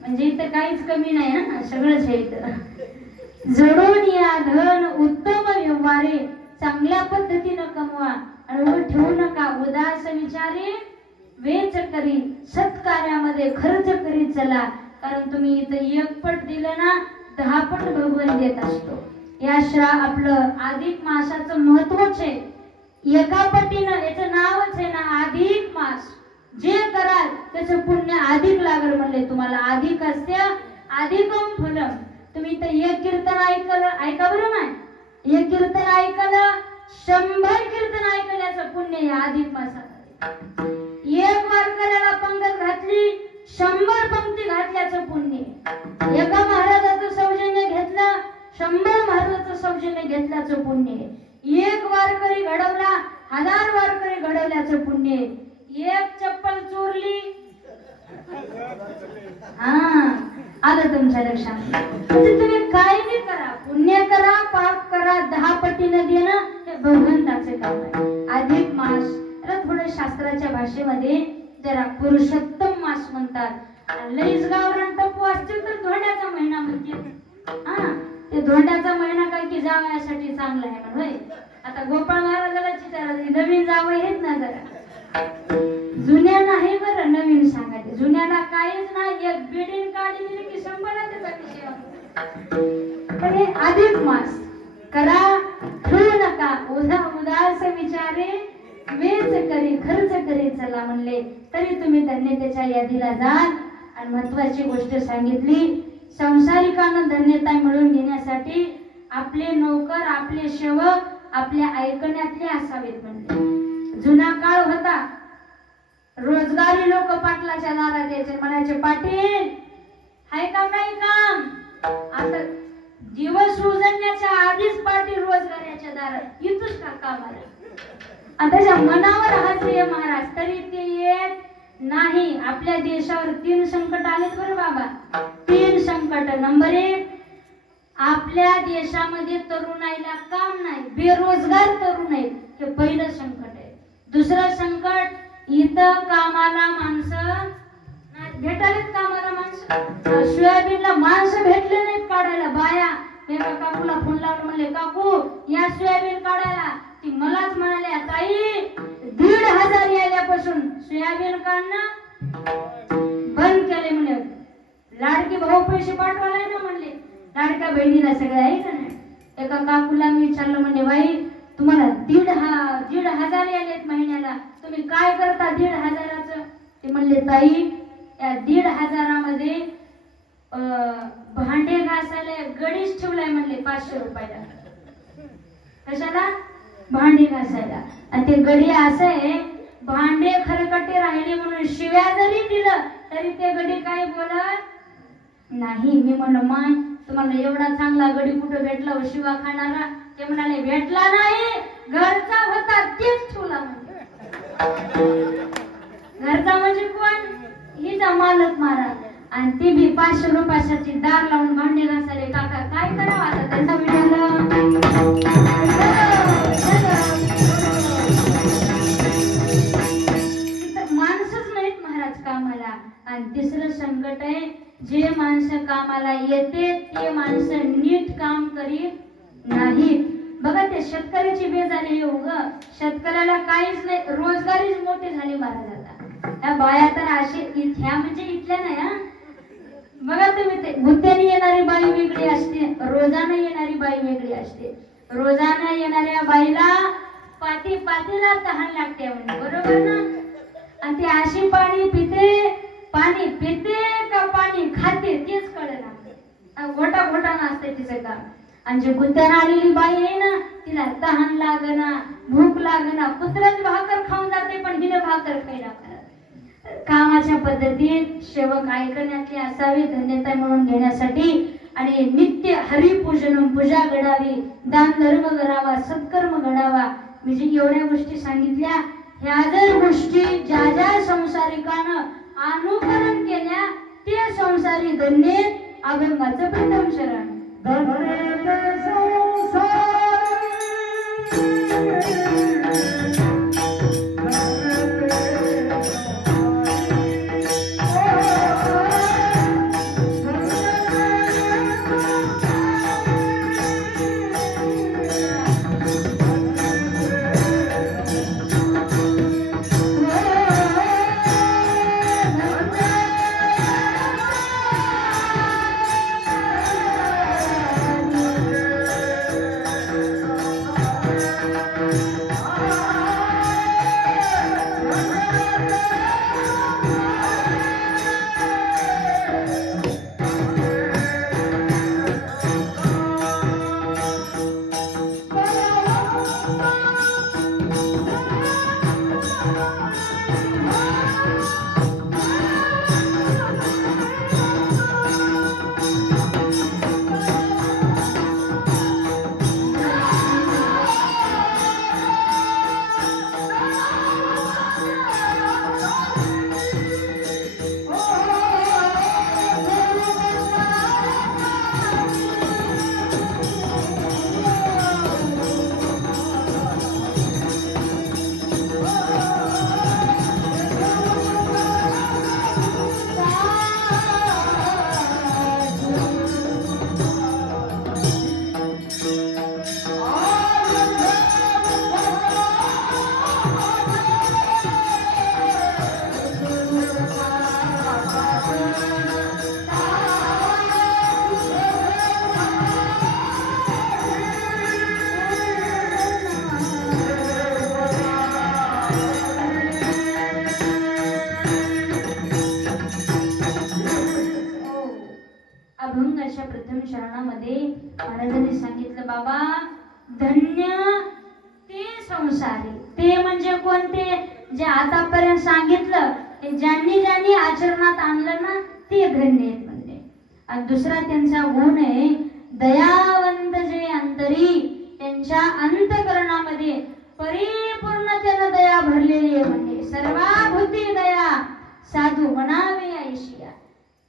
म्हणजे इथं काहीच कमी नाही ना, सगळंच आहे इथं. जडून या धन उत्तम व्यवहारे, चांगल्या पद्धतीनं कमवा आणि ठेवू नका. उदास विचारे वेच करी, सत्कार्यामध्ये खर्च करीत चला. कारण तुम्ही इथं एक पट दिलं ना, 10 पट भगवान देत असतो. या आपलं अधिक मासाचं महत्वच आहे. एका पटीनं, याचं नावच आहे ना अधिक मास. जे कराल त्याचं पुण्य अधिक लागल म्हणले तुम्हाला. अधिक असते अधिकम फलम. तुम्ही तर एक कीर्तन ऐकलं, ऐका बरं नाही, एक कीर्तन ऐकलं 100 कीर्तन ऐकल्याचं पुण्य या अधिक मासात. एक वारकऱ्याला पंगत घातली 100 पंक्ती घातल्याचं पुण्य. एका महाराजाचं सौजन्य घेतलं 100 महाराजाचं सौजन्य घेतल्याचं पुण्य. एक वारकरी घडवला 1000 वारकरी घडवल्याचं पुण्य. एक चप्पल चोरली, आलं तुमच्या लक्षात. तुम्ही काय बी करा, पुण्य करा, पाप करा, 10 पटीनं देणं हे भगवंताचे काम आहे. अधिक मास थोडं शास्त्राच्या भाषेमध्ये जरा पुरुषोत्तम मास म्हणतात. लईच गावरान टप्पू असतील तर धोंड्याचा महिना म्हणते. ते धोंड्याचा महिना काय की जावयासाठी चांगला आहे म्हणून. आता गोपाळ महाराजाला नवीन जावई आहेत ना, जरा जुन्या नाही बरं, नवीन सांगायचे. जुन्याला काहीच नाही, एक बिडीन काढी दिली की 100 त्याचा विषय. पण हे अधिक मास करा, ठेवू नका. उदास विचारे वेच करी, खर्च करी चला म्हणले तरी तुम्ही धन्यतेच्या यादीला जाल. आणि महत्वाची गोष्ट सांगितली, संसारिकांना धन्यता मिळवून घेण्यासाठी आपले नोकर, आपले सेवक आपल्या ऐकण्यातले असावेत म्हणले. जुना काळ होता, रोजगारी लोक पाटलाच्या दारात यायचे, म्हणायचे पाटील हाय का नाही काम. आता दिवस उजळण्याच्या आधीच पाटील रोजगाराच्या दारात येतोच का कामाला. आणि त्याच्या मनावर हास्य महाराज तरी ते येत नाही. आपल्या देशावर 3 संकट आलेत बरं बाबा, 3 संकट. नंबर 1, आपल्या देशामध्ये तरुणाईला काम नाही, बेरोजगार तरुण आहेत, हे पहिलं संकट आहे. दुसरं संकट, इथं कामाला माणसं भेटायला, कामाला माणसं, सोयाबीनला माणसं भेटले नाहीत काढायला. बाया एका काकूला फोन लावून म्हणले, काकू या सोयाबीन काढायला. ती मलाच म्हणाले, ताई 1500 यायल्यापासून सोयाबीन काढणं बंद केले म्हणे. लाडकी भाऊ पैसे पाठवायला ना म्हणले, लाडक्या बहिणीला सगळं आहे का नाही. एका काकूला मी विचारलं, म्हणजे बाई तुम्हाला 1,500 यायलेत महिन्याला, तुम्ही काय करता 1,500चं. ते म्हणले, ताई या 1,500 मध्ये भांडे घासायला गडीच ठेवलाय म्हणले 500 रुपयाला. कशाला? भांडे घासायला. आणि ते गडी असं आहे, भांडे खरकटे राहिले म्हणून शिव्या जरी दिलं तरी ते गडी काही बोलत नाही. मी म्हणलं, माय तुम्हाला एवढा चांगला गडी कुठं भेटला हो शिवा खाणारा? ते म्हणाले भेटला नाही, घरचा होता तेच ठेवला म्हणजे. घरचा म्हणजे कोण? हिचा मालक महाराज. आणि ती बी 500 रुपयाची दार लावून भांडे घासाले. काका काय करावं आता त्यांचा विचार? माणसच नाहीत महाराज कामाला. आणि तिसरं संकट आहे, जे माणसं कामाला येते ते माणसं नीट काम करीत नाहीत. बघा ते शेतकऱ्याची बेजारी येऊ ग. शेतकऱ्याला काहीच नाही, रोजगारीच मोठी झाली महाराज. आता त्या बाया तर अशी इथ्या म्हणजे इथल्या नाही हा. बघा तुम्ही ते गुत्त्याने येणारी बाई वेगळी असते, रोजाने येणारी बाई वेगळी असते. रोजाने येणाऱ्या बाईला पातीला तहान लागते म्हणजे, बरोबर ना? आणि ती अशी पाणी पिते का पाणी खाते तेच कळेना. घोटा नसते तिचं काम. आणि जे गुत्त्याने आलेली बाई आहे ना, तिला तहान लागना, भूक लागना, कुत्रच भाकर खाऊन जाते पण हिने भाकर खायला. कामाच्या पद्धतीत सेवक ऐकण्यातली असावी, धन्यता म्हणून घेण्यासाठी. आणि नित्य हरिपूजन पूजा घडावी, दान धर्म करावा, सत्कर्म घडावा. मी जे एवढ्या गोष्टी सांगितल्या, ह्या जर गोष्टी ज्या संसारिकानं अनुकरण केल्या ते संसारी धन्य. अभंगाचं प्रथम शरण. अभंगाच्या प्रथम शरणामध्ये महाराजांनी सांगितलं, बाबा धन्य ते संसारी. ते म्हणजे कोणते? जे आतापर्यंत सांगितलं ते ज्यांनी आचरणात आणलं ना ते धन्य आहेत म्हणजे. आणि दुसरा त्यांचा गुण आहे दयावंत, जे अंतरी त्यांच्या अंतःकरणामध्ये परिपूर्णतेनं दया भरलेली आहे म्हणजे. सर्वाभूती दया साधू म्हणावे ऐशिया.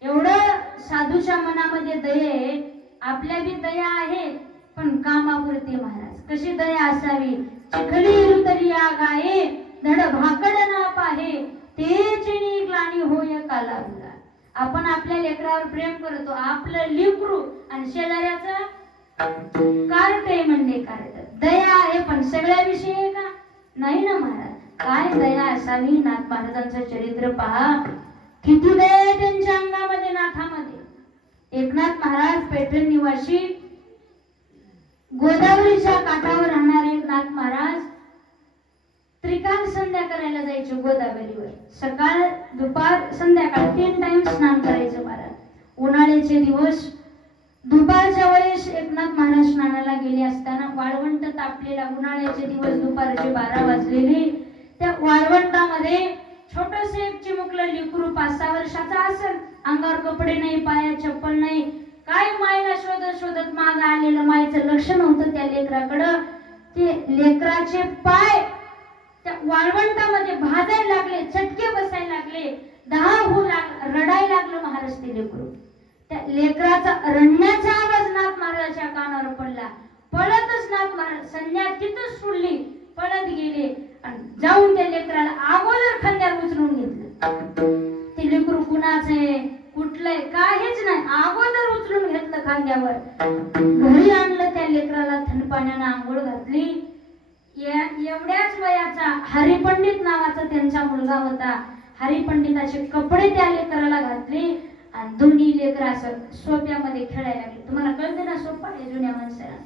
एवढं साधूच्या मनामध्ये दया आहे. आपल्या बी दया आहे पण कामापुरती महाराज. कशी दया असावी? चिखली रुतरी आग आहे, धड भाकड ना पाहे, तेचिनी ग्लानी होय कालावला. आपण आपल्या लेकरावर प्रेम करतो, आपलं लेकरू आणि शेजाऱ्याचं कार्ट आहे म्हणजे कार्ट. दया आहे पण सगळ्याविषयी आहे का? नाही ना महाराज. काय दया असावी? नाथ महाराजांचं चरित्र पहा, किती दया आहे त्यांच्या अंगामध्ये, नाथामध्ये. एकनाथ महाराज पैठण निवासी, गोदावरीच्या काठावर राहणारे नाथ महाराज त्रिकाल संध्या करायला जायचे गोदावरीवर. सकाळ दुपार संध्याकाळ 3 टाइम स्नान करायचं महाराज. उन्हाळ्याचे दिवस दुपारच्या वेळेस एकनाथ महाराज स्नानाला गेले असताना वाळवंट तापलेला, उन्हाळ्याचे दिवस दुपारचे 12 वाजलेले. त्या वाळवंटामध्ये छोटस एक चिमुकलं लेकरू 5-6 वर्षाचा असेल, अंगावर कपडे नाही, पायात चप्पल नाही, काय मायला शोधत शोधत माग आलेलं मायचं लक्ष नव्हतं त्या लेकराकडं. ते लेकराचे पाय त्या वाळवंटामध्ये भाजायला लागले, चटके बसायला लागले, रडायला लागलं महाराज ते लेकरू. त्या लेकराचा रडण्याचा आवाज नाथ महाराजाच्या कानावर पडला. पळतच नाथ महाराज संध्या तिथंच सोडली, पळत गेले आणि जाऊन त्या लेकराला अगोदर खांद्यावर उचलून घेतलं. ते लेकरू कुणाचे कुठलंय काहीच नाही, अगोदर उचलून घेतलं खांद्यावर. घरी आणलं, त्या लेकराला थंड पाण्यानं आंघोळ घातली. एवढ्याच वयाचा हरिपंडित नावाचा त्यांचा मुलगा होता. हरिपंडिताचे कपडे त्या लेकराला घातले आणि दोन्ही लेकर असं सोप्यामध्ये खेळायला लागले. तुम्हाला कळते ना, सोपा आहे जुन्या माणसाला.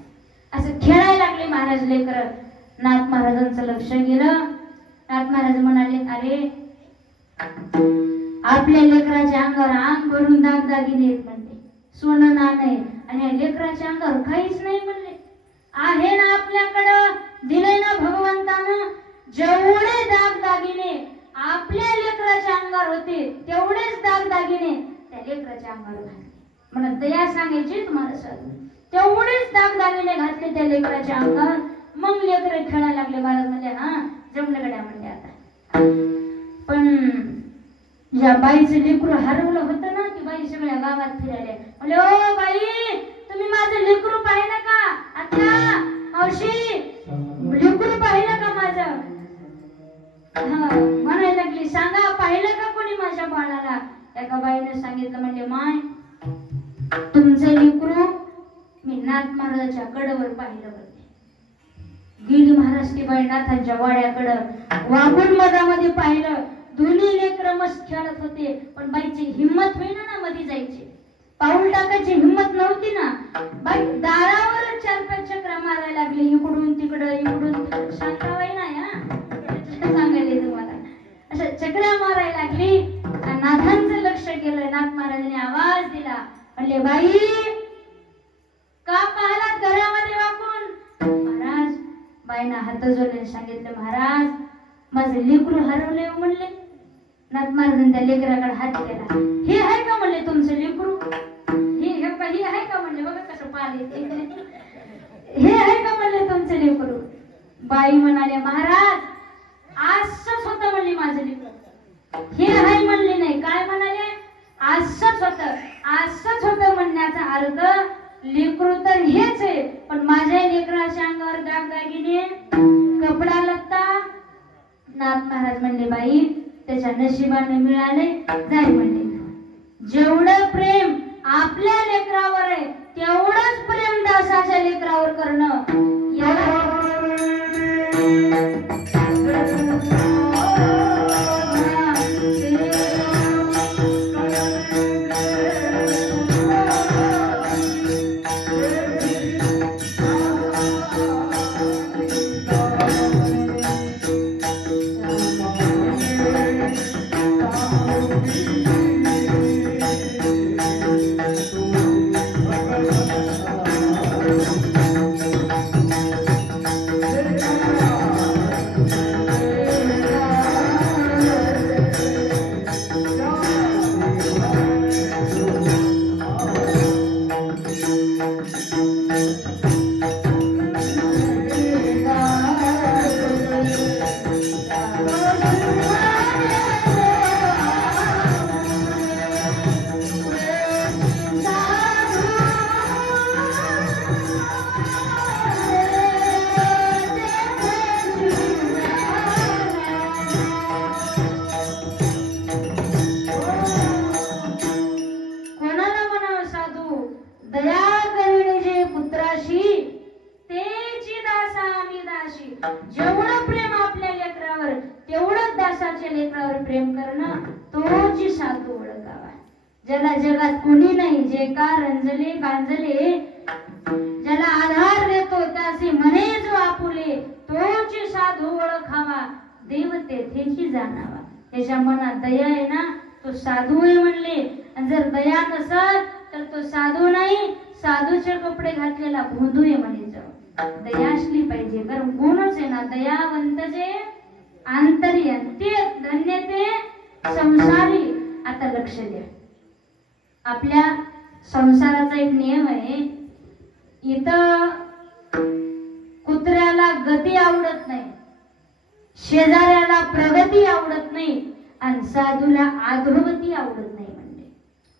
असं खेळायला लागले महाराज लेकर. नाथ महाराजांचं लक्ष गेलं. नाथ महाराज म्हणाले, अरे आपल्या लेकराच्या अंगावर अंग भरून दागदागिने आहेत म्हणते, सोनं नाणं, आणि या लेकराच्या अंगावर काहीच नाही म्हणले. आहे ना आपल्याकडं, दिले ना भगवंतानं, जेवढे दागदागिने आपल्या लेकराच्या अंगावर होते तेवढेच दागदागिने त्या लेकराच्या अंगावर घातले. मला दया सांगायची तुम्हाला सर, तेवढेच दागदागिने घातले त्या लेकराच्या अंगावर. मग लेकर खेळायला लागले. महाराज म्हणजे हा जमलं गड्या म्हणले आता. पण ज्या बाईचं लेकरू हरवलं होतं ना, ती बाई सगळ्या गावात फिरायला म्हणले, ओ बाई तुम्ही माझं लेकरू पाहिलं का? आत्या मावशी लेकरू पाहिलं का माझं? म्हणायला लागली, सांगा पाहिलं का कोणी माझ्या बाळाला? एका बाईने सांगितलं, म्हणजे माय तुमचं लेकरू मी नाथ महाराजाच्या गडावर पाहिलं होते. गेली महाराज ती बाई नाथांच्या वाड्याकडं, वाघून मधामध्ये पाहिलं. दोन्ही लेकर मस्त खेळत होते, पण बाईची हिम्मत होईना ना मध्ये जायची, पाऊल टाकायची हिम्मत नव्हती ना. बाई दारावर 4-5 चक्रा मारायला लागली, इकडून तिकडं इकडून तिकडं. शांताबाई नाही हा सांगायला तुम्हाला, अशा चक्रा मारायला लागली. नाथांचं लक्ष गेलं. नाथ महाराजांनी आवाज दिला, म्हणले, बाई का पाहलात घरामध्ये वाकून? महाराज बाईना हात जोडले, सांगितलं, महाराज माझं लेकरू हरवले म्हणले. नाथ महाराजांनी त्या लेकराकडे हात केला. हे आहे का म्हणले तुमचं लेकरू? हे आहे का म्हणले, बघा कसं पाले, हे आहे का म्हणले तुमचं लेकरू? बाई म्हणाले, महाराज असंच होतं म्हणले माझं लेकरू. हे आहे म्हणले नाही, काय म्हणाले? असंच होतं. असंच होतं म्हणण्याचा अर्थ लेकरू तर हेच आहे, पण माझ्या लेकराच्या अंगावर दागदागिने, कपडा लत्ता. नाथ महाराज म्हणले, बाई त्याच्या नशिबाने मिळाले, जाय म्हणले. जेवढं प्रेम आपल्या लेकरावर आहे तेवढंच प्रेम दासाच्या लेकरावर करणं. जेवढं प्रेम आपल्या लेकरावर तेवढंच दासाच्या लेकरावर प्रेम करणं, तोची साधू ओळखावा. ज्याला जगात कोणी नाही, जे का रंजले गांजले, ज्याला आधार देतो त्याचे म्हणे जो आपुले, तोची साधू ओळखावा, देव तेथेची जाणावा. त्याच्या मनात दया आहे ना, तो साधू आहे म्हणले. आणि जर दया नसल तर तो साधू नाही, साधूचे कपडे घातलेला भोंदू आहे म्हणायचं. दया असली पाहिजे, कारण गुणच आहे ना दयावंत जे आंतर्य, ते धन्य ते संसारी. आता लक्ष द्या, आपल्या संसाराचा एक नियम आहे, इथं कुत्र्याला गती आवडत नाही, शेजाऱ्याला प्रगती आवडत नाही आणि साधूला अधोगती आवडत नाही. म्हणजे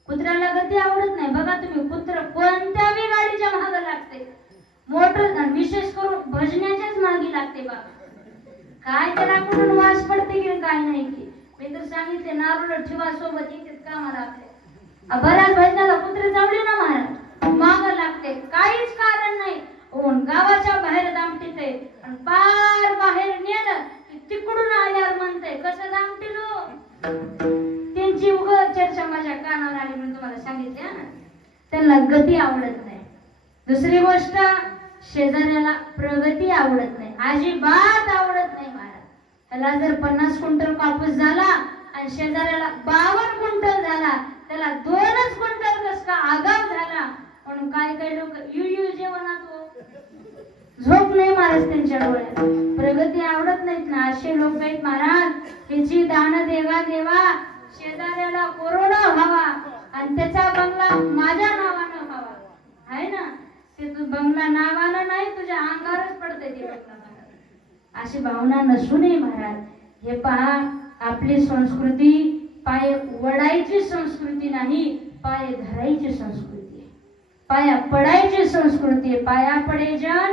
कुत्र्याला गती आवडत नाही. बघा तुम्ही, कुत्र कोणत्याही गाडीच्या मागे लागते, मोटर विशेष करून भजण्याच्याच मागे लागते. बघा काय त्याला कुठून वास पडते की काय नाही की. मी तर सांगितले नारळ ठेवा सोबत येते कामाला आपल्या. बऱ्याच भजनाला कुत्रे चावले ना महाराज माग लागते, काहीच कारण नाही. गावाच्या बाहेर दामटीत आहे आणि पार बाहेर नेलं की तिकडून आल्यावर म्हणते कसं दामटीलो. त्यांची उगाच चर्चा माझ्या कानावर आली म्हणून तुम्हाला सांगितले ना. त्यांना गती आवडत नाही. दुसरी गोष्ट, शेजाऱ्याला प्रगती आवडत नाही, अजिबात आवडत नाही महाराज. त्याला जर 50 क्विंटल कापूस झाला आणि शेजाऱ्याला 52 क्विंटल झाला, त्याला 2च क्विंटल कस का आगाव झाला म्हणून काय लोक यू जेवणात झोप नाही महाराज त्यांच्या डोळ्यात. प्रगती आवडत नाहीत ना, असे लोक आहेत महाराज. ह्याची दान देवा देवा, शेजाऱ्याला कोरोना व्हावा आणि त्याचा बंगला माझ्या नावानं व्हावा. आहे ना, ते तू बंगला नावानं नाही, तुझ्या अंगावरच पडते ते बंगला. अशी भावना नसू नये महाराज. हे पहा, आपली संस्कृती पाय वडायची संस्कृती नाही, पाय धरायची संस्कृती आहे. पाया पडायची संस्कृती आहे. पाया पडे जन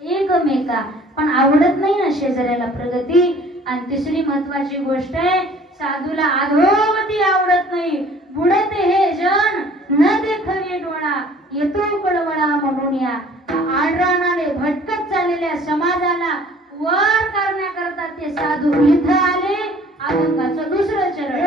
एकमेका. पण आवडत नाही ना शेजाऱ्याला प्रगती. आणि तिसरी महत्वाची गोष्ट आहे, साधूला अधोगती आवडत नाही. बुडते हे जन न देखवे डोळा, येतो कळवळा म्हणून या. आडरानाने भटकत चाललेल्या समाजाला वर करण्याकरता ते साधू इथं आले. अभंगाचं दुसरं चरण.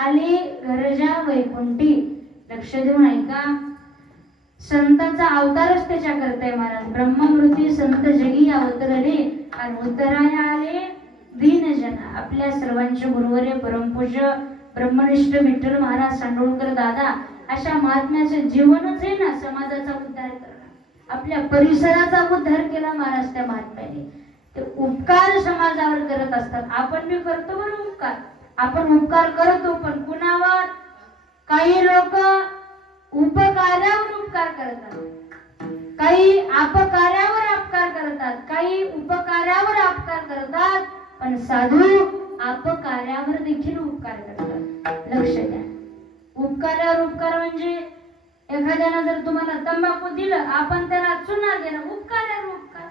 आले गरजा वैकुंठी. लक्ष देऊन ऐका, संतांचा अवतारच त्याच्या करताय महाराज. ब्रह्ममूर्ती संत जगी अवतरले आणि उतराया आले दीनजन. आपल्या सर्वांचे गुरुवर्य परमपूज्य ब्रह्मनिष्ठ विठ्ठल महाराज सांडोळकर दादा अशा महात्म्याचे जीवनच आहे ना समाजाचा उद्धार करणं. आपल्या परिसराचा उद्धार केला महाराज त्या महात्म्याने. ते उपकार समाजावर करत असतात. आपण बी करतो बरं उपकार. आपण उपकार करतो पण कुणावर? काही लोक उपकार्यावर उपकार करतात, काही अपकार्यावर अपकार करतात, काही उपकार्यावर अपकार करतात, पण साधू अपकार्यावर देखील उपकार करतात. लक्ष द्या. उपकार्यावर उपकार म्हणजे एखाद्यानं जर तुम्हाला तंबाखू दिलं, आपण त्याला चुना देणं उपकार्यावर उपकार.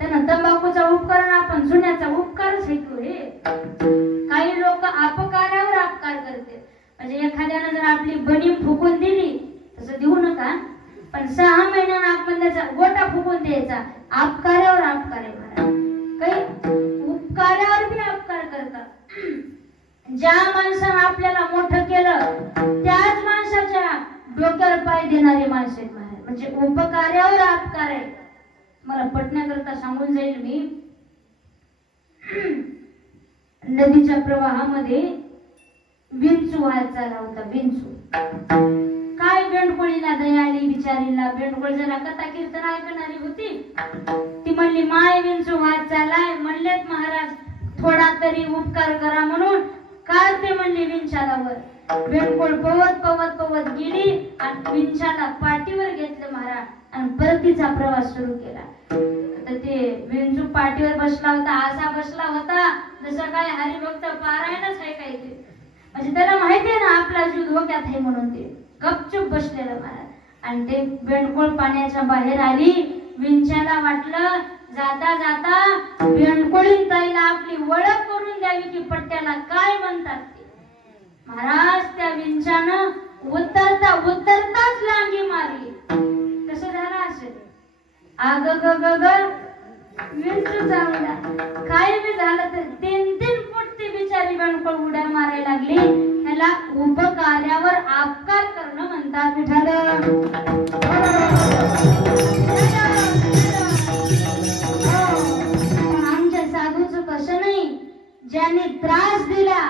त्यानं तंबाखूचा उपकार आपण चुन्याचा उपकारच ऐकू. हे काही लोक अपकार्यावर अपकार करते. म्हणजे एखाद्यानं जर आपली बनीम फुकून दिली तसं देऊ नका, पण 6 महिन्यानं आपण त्याचा गोटा फुकून द्यायचा. अपकारावर अपकार आहे महाराज, काही उपकारावर बी अपकार करतात. ज्या माणसानं आपल्याला मोठं केलं त्याच माणसाच्या डोक्यावर पाय देणारे माणसं आहेत महाराज. म्हणजे उपकार्यावर अपकार आहे. मला पटण्याकरता सांगून जाईल मी. नदीच्या प्रवाहामध्ये विंचू वाहत चालला होता. विंचू काय, बेंडकोळीला दया आली बिचारीला. बेंडकोळ जरा कथा कीर्तन ऐकणारी होती. ती म्हणली माय विंचू वाहत चाललाय. म्हणलेत महाराज थोडा तरी उपकार करा म्हणून. काढते म्हणली विंचाला वर. बेंडकोळ पवत पवत पवत गेली आणि विंचाला पाठीवर घेतलं महाराज आणि परतीचा प्रवास सुरू केला. तर ते विंचू पाठीवर बसला होता, असा बसला होता जसं काय हरिभक्त पारायणच आहे काही ते. म्हणजे त्याला माहिती आहे ना आपला जीव धोक्यात आहे म्हणून ते गपचूप बसलेलं महाराज. आणि ते बेंडकोळ पाण्याच्या बाहेर आली. विंचाला वाटलं जाता जाता बेंडकोळीन ताईला आपली ओळख करून द्यावी की पट्ट्याला काय म्हणतात ते. महाराज त्या विंचानं उतरता उतरताच लांगी मारली. कसं झालं असेल? आग ग ग ग विंचू चांगला काय बी झालं तर 3-3 फूट ती बिचारी बेंडकोळ उड्या मारायला लागली. ह्याला उपकार्यावर अपकार करणं म्हणतात विठाल. आमच्या साधूचं कसं नाही. ज्यांनी त्रास दिला,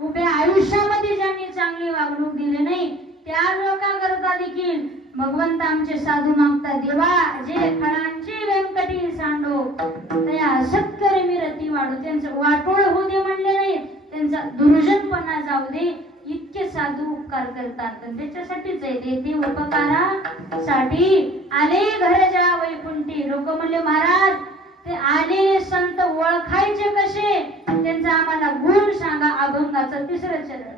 उभ्या आयुष्यामध्ये ज्यांनी चांगली वागणूक दिली नाही, त्या लोकांकरता देखील भगवंत आमचे साधू मागतात. देवा जे फळांची व्यंकटी सांडो त्या असत्करी मिरती वाढू. त्यांचं वाटोळ होऊ दे म्हणले नाही, त्यांचा दुर्जनपणा जाऊ दे. इतके साधू उपकार करतात. त्याच्यासाठीच आहे ते उपकारासाठी आले घरच्या वैकुंठी. लोक म्हणले महाराज ते आले संत ओळखायचे कसे, त्यांचा आम्हाला गुण सांगा. अभंगाचं 3रं चरण.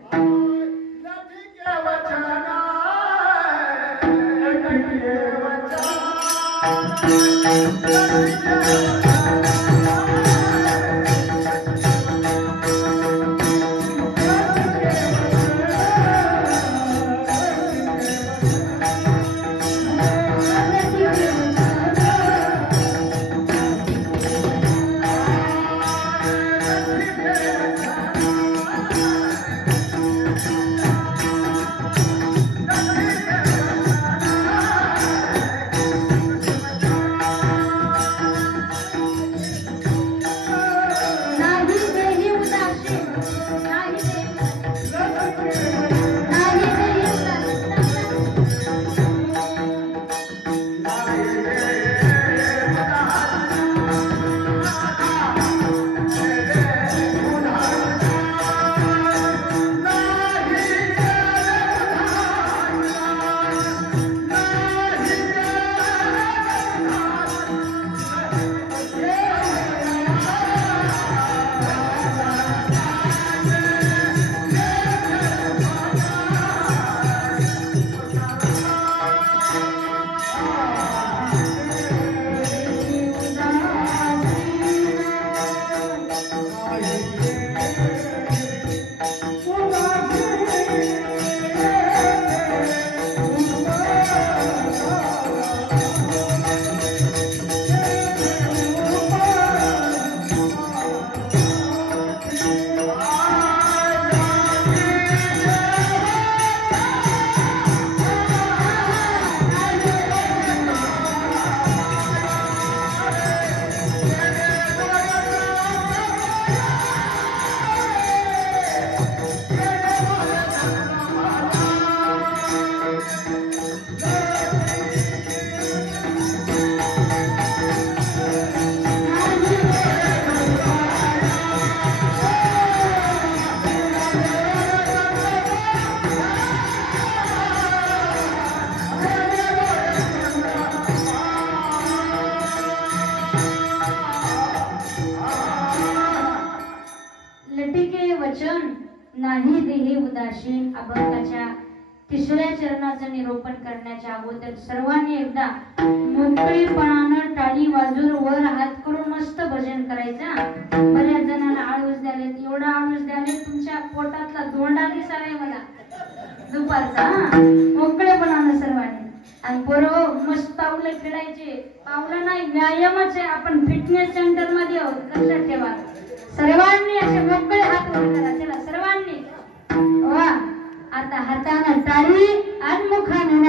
नाही देही उदासीन. अभंगाच्या 3ऱ्या चरणाचं निरूपण करण्याच्या अगोदर सर्वांनी एकदा मोकळेपणानं टाळी वाजून वर हात करून मस्त भजन करायचं. बऱ्याच जणांना आळूस द्याले, एवढा आळूस द्याले तुमच्या पोटातला धोंडा दिसालाय मला. दुपारचा मोकळेपणानं सर्वांनी. आणि पोरं मस्त पावलं खेळायचे. पावलं नाही, व्यायामच आहे. आपण फिटनेस सेंटर मध्ये आहोत, लक्षात ठेवा. सर्वांनी असे मोकळे हात वर करा. चला सर्वांनी वा. आता हातानं टाळी आणि मुखानं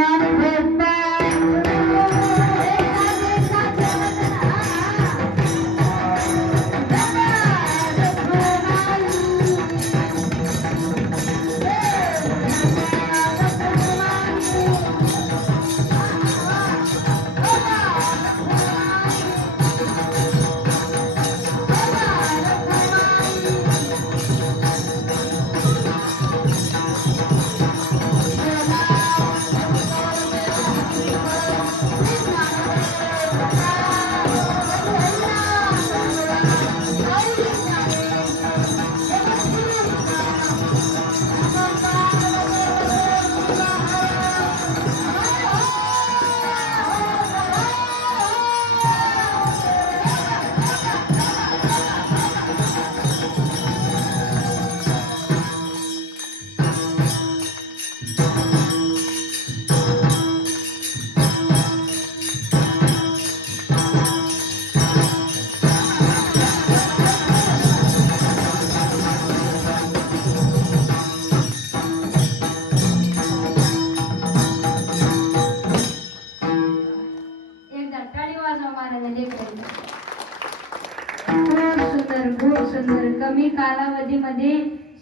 कमी कालावधीमध्ये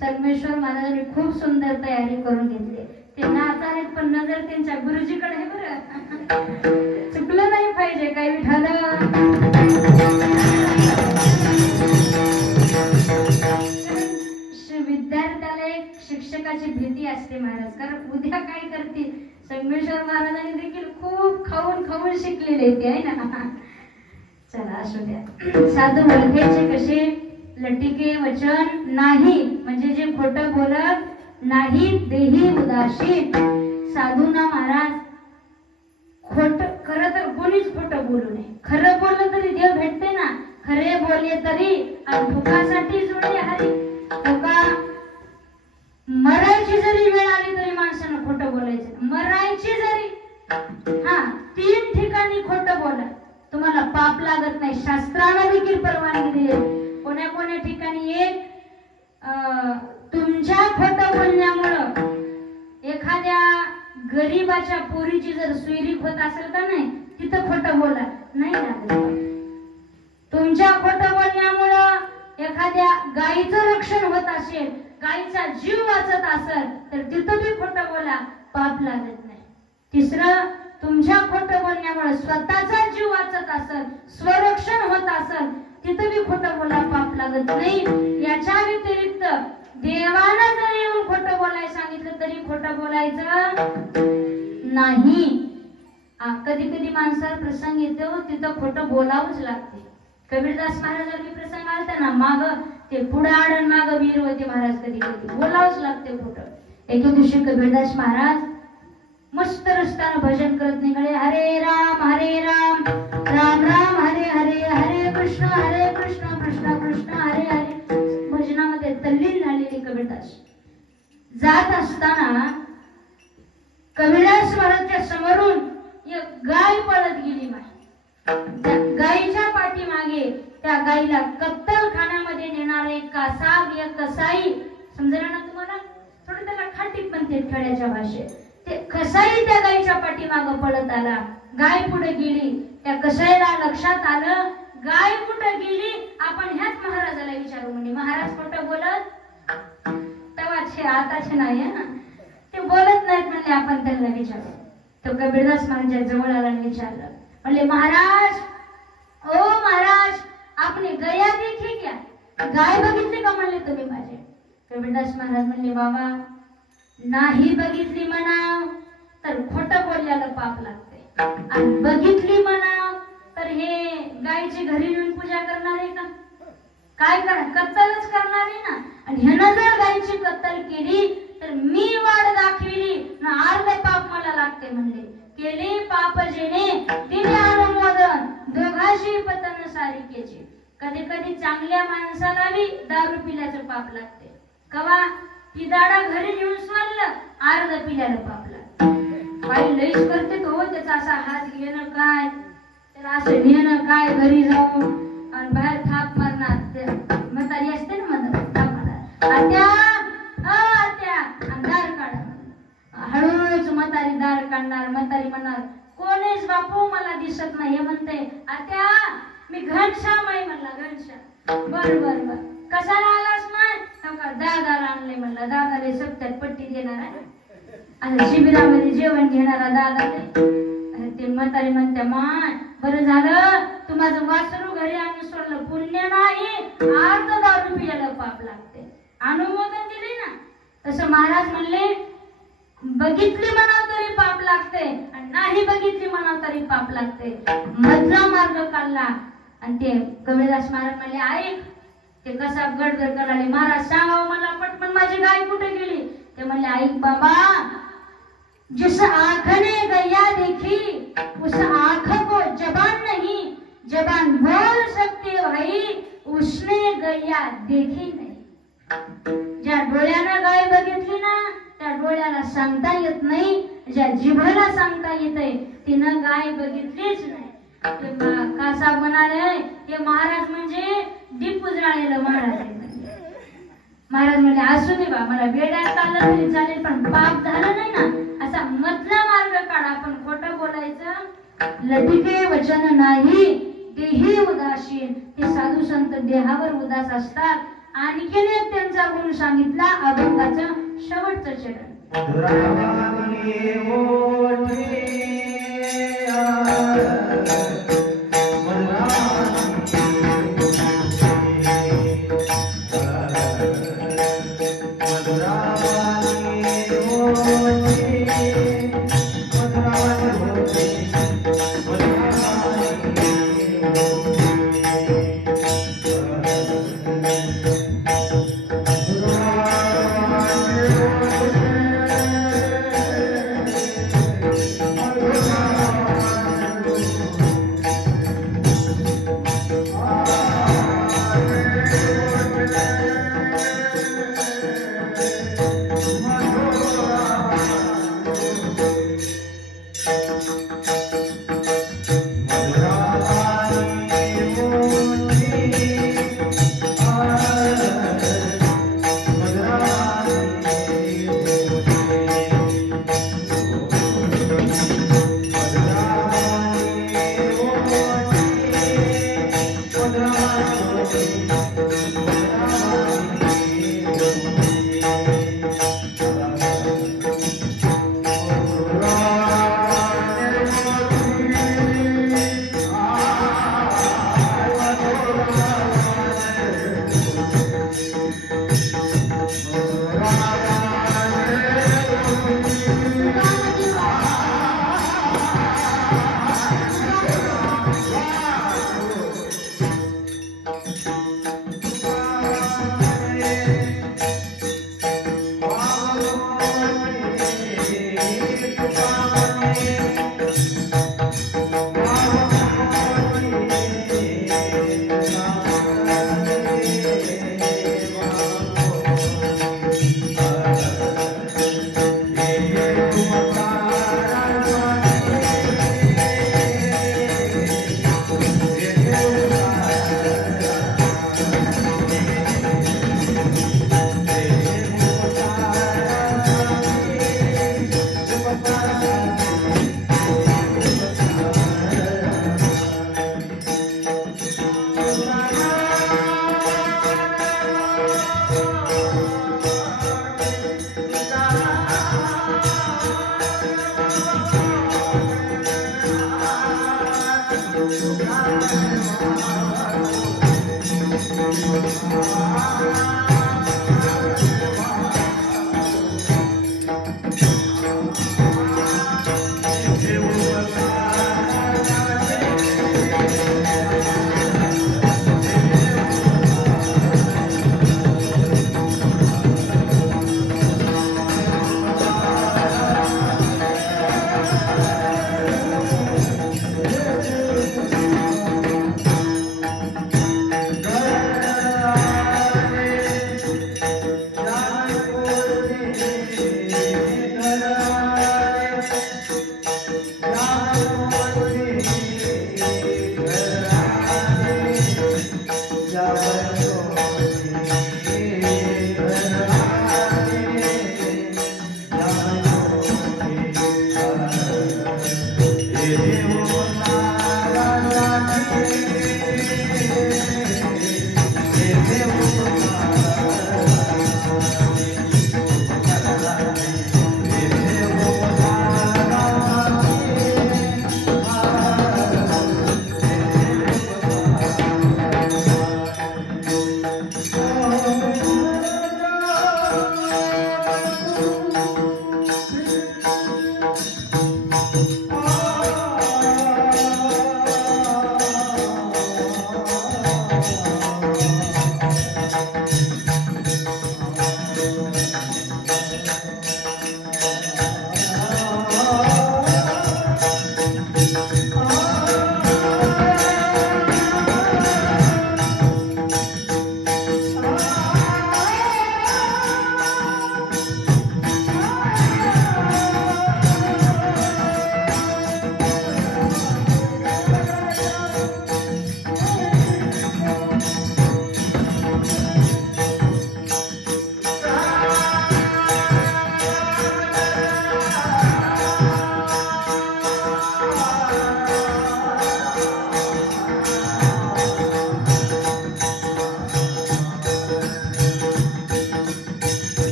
संगमेश्वर महाराजांनी खूप सुंदर तयारी करून घेतली. ते नाच आहेत पण नजर त्यांच्या गुरुजीकडे आहे बरं. चुकलं नाही पाहिजे काही विठाल. विद्यार्थ्याला एक शिक्षकाची भीती असते महाराज, कारण उद्या काय करतील. संगमेश्वर महाराजांनी देखील खूप खाऊन खाऊन शिकलेले ते आहे ना. चला असू द्या. साधू ओळखायचे कसे. लटिके वचन नाही म्हणजे जे खोटं बोलत नाही देही उदासीन. साधूंना महाराज खोट खरं तर कोणीच खोटं बोलू नये. खरं बोललं तरी देव भेटते ना. खरे बोलले तरी आणि फुकासाठी जोडले हरी. फुका मरायची जरी वेळ आली तरी माणसानं खोटं बोलायचं. मरायची जरी 3 ठिकाणी खोटं बोला, तुम्हाला पाप लागत नाही. शास्त्राने देखील परवानगी दिली. कोण्या कोण्या ठिकाणी एक तुमच्या खोटं बोलण्यामुळं एखाद्या गरीबाच्या पोरीची जर सुईरीक होत असेल का नाही, तिथं खोटं बोला नाही लागत. तुमच्या खोटं बोलण्यामुळं एखाद्या गायीचं रक्षण होत असेल, गायीचा जीव वाचत असेल तर तिथं बी खोटं बोला, पाप लागत नाही. तिसरं, तुमच्या खोटं बोलण्यामुळे स्वतःचा जीव वाचत असेल, स्वरक्षण होत असेल, तिथं बी खोटं बोला, पाप लागत नाही. याच्या व्यतिरिक्त देवानं जर येऊन खोटं बोलायला सांगितलं तरी खोटं बोलायचं नाही. कधी कधी माणसाला प्रसंग येतो तिथं खोटं बोलावंच लागते. कबीरदास महाराजांनी प्रसंग आलता ना, माग ते पुढाड आणि माग वीर होते महाराज. कधी कधी बोलावंच लागते खोटं. एके दिवशी कबीरदास महाराज मस्त रस्त्यानं भजन करत निघाले. हरे राम राम राम हरे हरे, हरे कृष्ण कृष्ण कृष्ण हरे हरे. भजनामध्ये तल्लीन झालेले कबीरदास. जात असताना कबीरदास महाराजच्या समोरून एक गाय पळत गेली. त्या गायीच्या पाठीमागे त्या गायीला कत्तलखान्यामध्ये नेणारे एक कासाब, एक कसाई, समजलं ना तुम्हाला. थोडं त्याला खाटीक म्हणते खेड्याच्या भाषेत. ते कसाई त्या गायीच्या पाठीमागे पळत आला. गाय पुढे गेली. त्या कसाईला लक्षात आलं गाय कुठे गेली, आपण ह्याच महाराजाला विचारू. म्हणजे महाराज खोटं बोलत तेव्हाचे आताचे नाही ना, ते बोलत नाहीत म्हणले, आपण त्यांना विचारू. तो कबीरदास महाराजांच्या जवळ आला आणि विचारलं. म्हणले महाराज, ओ महाराज, आपने गया देखी क्या? गाय बघितली का म्हणले तुम्ही माझे? कबीरदास महाराज म्हणले बाबा नाही बघितली म्हणाव तर खोटं बोलल्याला पाप लागते, आणि बघितली म्हणाव तर हे गायची घरी येऊन पूजा करणार आहे का? काय करा, कत्तलच करणार आहे ना. आणि ह्यानं जर गायची कत्तल केली तर मी वाट दाखविली ना, अर्ध पाप मला लागते म्हणले. केले पाप जेणे तिने अनुमोदन, दोघाशी पतन सारिकेचे. कधी कधी चांगल्या माणसाला बी दारू पिल्याचं पाप लागते. कवा ती दाडा घरी नेऊन सोडलं, अर्ध पिल्याला पापला. बाई लईच करते तो, त्याचा असा हात घेणं काय, त्याला असं नेणं काय घरी जाऊन आणि बाहेर थाप मारणार. म्हातारी असते ना म्हणत थाप मारणार, आत्या आत्या दार काढा. हळूच म्हातारी दार काढणार. म्हातारी म्हणणार कोणीच बापू मला दिसत नाही. हे म्हणते आत्या मी घनश्याम आहे म्हणला. घनश्याम बर बर बर कशाला आलास माय? दादाला आणले म्हणला. दादाला सप्त्यात पट्टी देणार आहे आणि शिबिरामध्ये जेवण घेणारा दादा ते. म्हातारी म्हणते माय बरं झालं तू माझं वासरू घरी आणून सोडलं. पुण्य नाही अर्ध दारू पिल्याला पाप लागते. अनुमोदन दिले ना. तसं महाराज म्हणले बघितली म्हणाव तरी पाप लागते आणि नाही बघितली म्हणाव तरी पाप लागते. मधला मार्ग काढला. आणि ते कबीरदास महाराज म्हणले ऐक ते कसा गडगड कराले. महाराज सांगाव मला पटकन माझी गाय कुठे गेली? ते म्हणले ऐक बाबा जिस आँख ने गैया देखी उस आँख को जबान नहीं, जबान बोल सकते भाई उसने गैया देखी नहीं. ज्या डोळ्यानं गाय बघितली ना त्या डोळ्याला सांगता येत नाही. ज्या जिभेला सांगता येते तिनं गाय बघितलीच नाही. कासा म्हणाले हे महाराज म्हणजे दीप उजळालेलं महाराज आहे. महाराज म्हणजे असू दे बा मला वेड्यात आलं तरी चालेल पण पाप झालं नाही ना. असा मधला मार्ग काढा. आपण खोटं बोलायचं लटिके वचन नाही देही उदासीन. ते साधू संत देहावर उदास असतात. आणखीन एक त्यांचा गुण सांगितला अभंगाचं शेवटचं चरण.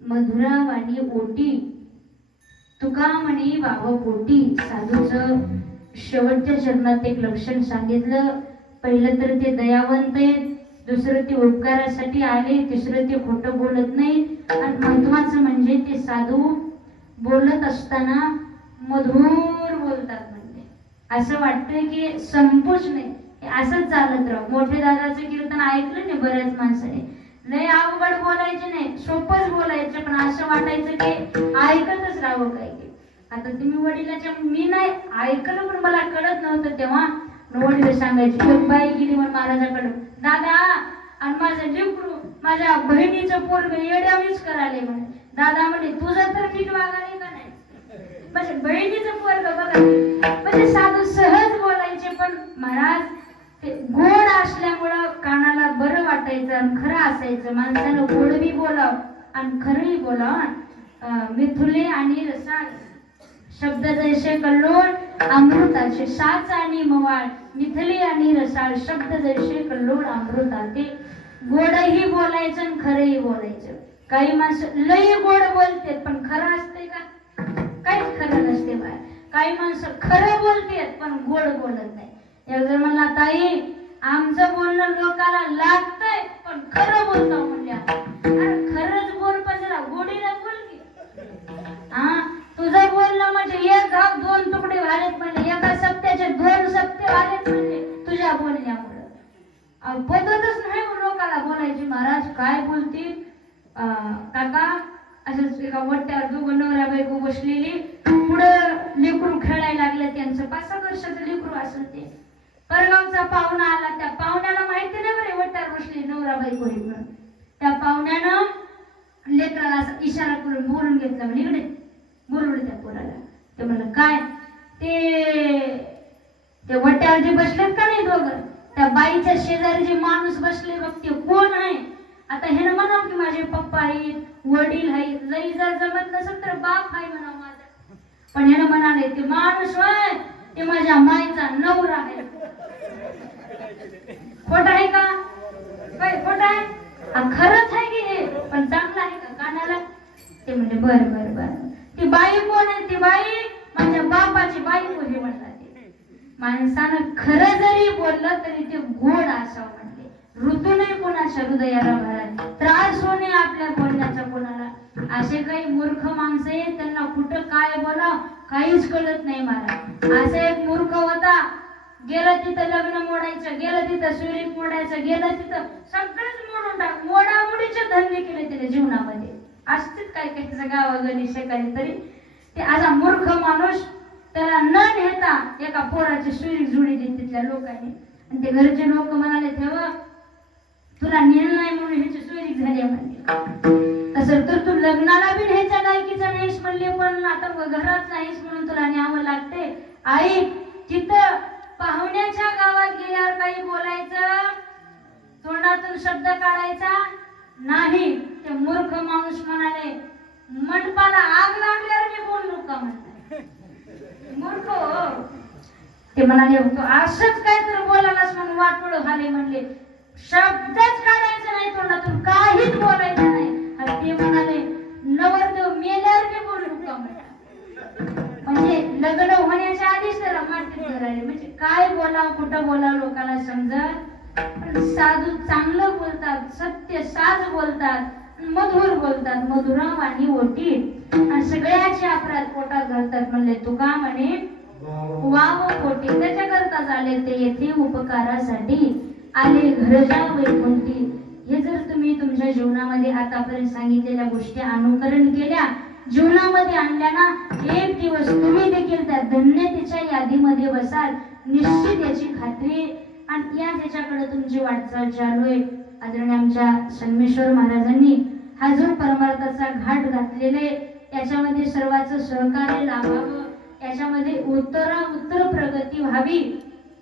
मधुरावाणी ओटी तुका म्हणे वाव पोटी. साधूचं शेवटच्या चरणात एक लक्षण सांगितलं. पहिलं तर ते दयावंत आहेत, दुसरं ते उपकारासाठी आले, तिसरं ते खोटं बोलत नाही, आणि महत्वाचं म्हणजे ते साधू बोलत असताना मधुर बोलतात. म्हणजे असं वाटतंय की संपूच नाही, असंच चालत राहू. मोठे दादाचं कीर्तन ऐकलं नाही बऱ्याच माणसाने, लय अवघड बोलायचे नाही, सोपच बोलायचे, पण असं वाटायचं की ऐकतच राहावं काय की. आता तुम्ही वडिलाच्या, मी नाही ऐकलं पण मला कळत नव्हतं तेव्हा. वडील सांगायचे, एक बाई गेली म्हणून महाराजाकडं, दादा आणि माझं लेकरू माझ्या बहिणीचं पोरग येड्यावीच करायले म्हणे. दादा म्हणे तुझं तर नीट वागाले का नाही, माझ्या बहिणीचं पोरग बघा. म्हणजे साधू सहज बोलायचे, पण महाराज ते गोड असल्यामुळं कानाला बरं वाटायचं आणि खरं असायचं. माणसानं गोड बी बोलाव आणि खरंही बोलाव. मिथुले आणि रसाळ शब्द जैसे कल्लोळ अमृताचे, साच आणि मवाळ मिथले आणि रसाळ शब्द जैसे कल्लोळ अमृता. ते गोडही बोलायचं आणि खरंही बोलायचं. काही माणसं लय गोड बोलतात पण खरं असते का, काहीच खरं नसते बाय. काही माणसं खरं बोलतात पण गोड बोलत नाही. एक जर म्हणला, ताई आमचं बोलणं लोकाला लागतंय पण खरं बोलतो म्हणजे, अरे खरंच बोल पण जरा गोडीला बोल की. हा तुझं बोलणं म्हणजे एक घाव दोन तुकडे झालेत म्हणजे, एका सत्याचे दोन सत्य झालेत म्हणजे तुझ्या बोलण्यामुळं. पद्धतच नाही लोकाला बोलायची. महाराज काय बोलतील. काका असंच एका वट्ट्यावर दोघं नवरा बायको बसलेली, पुढं लेकरू खेळायला लागलं त्यांचं, 5-6 वर्षाचं लेकरू असं. ते परगावचा पाहुणा आला, त्या पाहुण्याला माहिती नाही बरे वट्ट्यावर बसली नवरा बायको. त्या पाहुण्यानं लेकराला असं इशारा करून बोलून घेतला, म्हणजे इकडे बोलवलं त्या पोराला. ते म्हणलं काय, ते वट्यावर जे बसलेत का नाही दोघं, त्या बाईच्या शेजारी जे माणूस बसले बघ ते कोण आहे. आता हे ना म्हणाव की माझे पप्पा आहेत, वडील आहेत, लई जर जमत नसेल तर बाप आहे म्हणावं माझा. पण हे ना म्हणाले ते माणूस होय ते माझ्या माईचा नवरा आहे. खोट आहे का, काय खोट आहे? खरंच आहे की हे, पण चांगलं आहे का कानाला? ते म्हणजे बर बर बर. ती बाई कोण आहे? ती बाई माझ्या बापाची बायको हे म्हणतात. माणसानं खरं जरी बोललं तरी ते गोड असावं म्हणले. ऋतू नाही कोणाच्या हृदयाला भरात, त्रास होणे आपल्या बोलण्याचा कोणाला. असे काही मूर्ख माणसं आहेत, त्यांना कुठं काय बोलावं काहीच कळत नाही महाराज. असा एक मूर्ख होता, गेलं तिथं लग्न मोडायचं, गेलं तिथं सुरीत मोडायचं, गेलं तिथं सगळंच मोडून टाक, मोडामोडीचे धंदे केले त्याने जीवनामध्ये. असतेच काय काही गावागणी शेकारी तरी. ते असा मूर्ख माणूस, त्याला न नेता एका पोराची सुरी जुडी दिली तिथल्या लोकांनी. आणि ते घरचे लोक म्हणाले तेव्हा तुला नेल नाही म्हणून ह्याची सुरी झाली म्हणले. तसं तर तू लग्नाला बी ह्याच्या लायकीचा नाहीस म्हणले, पण आता घरात नाहीस म्हणून तुला न्यावं लागते. आई तिथं पाहुण्याच्या गावात गेल्यावर काही बोलायचं, तोंडातून शब्द काढायचा नाही. ते मूर्ख माणूस म्हणाले मंडपाला आग लागल्यावर मी बोललो का म्हणले. मूर्ख हो. ते म्हणाले तू असंच काय तर बोलायलास म्हणून वाटोळ झाले म्हणले. शब्दच काढायचं नाही तोंडातून, काहीच बोलायचं नाही. आणि ते म्हणाले नवरदेव मेल्यावर मी बोलू का म्हणा. म्हणजे लग्न होण्याच्या आधीच त्याला मातीत धरायले. म्हणजे काय बोलावं कुठं बोलावं लोकांना समजत. पण साधू चांगलं बोलतात, सत्य साज बोलतात, मधुर बोलतात, मधुरा वाणी ओटी, आणि सगळ्याचे अपराध पोटात घालतात. म्हणले तुका म्हणे वाव पोटी, त्याच्याकरता झाले ते येथे उपकारासाठी आले घरजा वैकुंठी. हे जर तुम्ही तुमच्या जीवनामध्ये आतापर्यंत सांगितलेल्या गोष्टी अनुकरण केल्या, जीवनामध्ये आणल्या ना, एक दिवस तुम्ही देखील त्या धन्यतेच्या यादीमध्ये बसाल, निश्चित याची खात्री. आणि या त्याच्याकडे तुमची वाटचाल चालू आहे. आदरणीय आमच्या संगमेश्वर महाराजांनी हा जो परमार्थाचा घाट घातलेले, याच्यामध्ये सर्वांचं सहकार्य लाभावं, याच्यामध्ये उत्तर प्रगती व्हावी,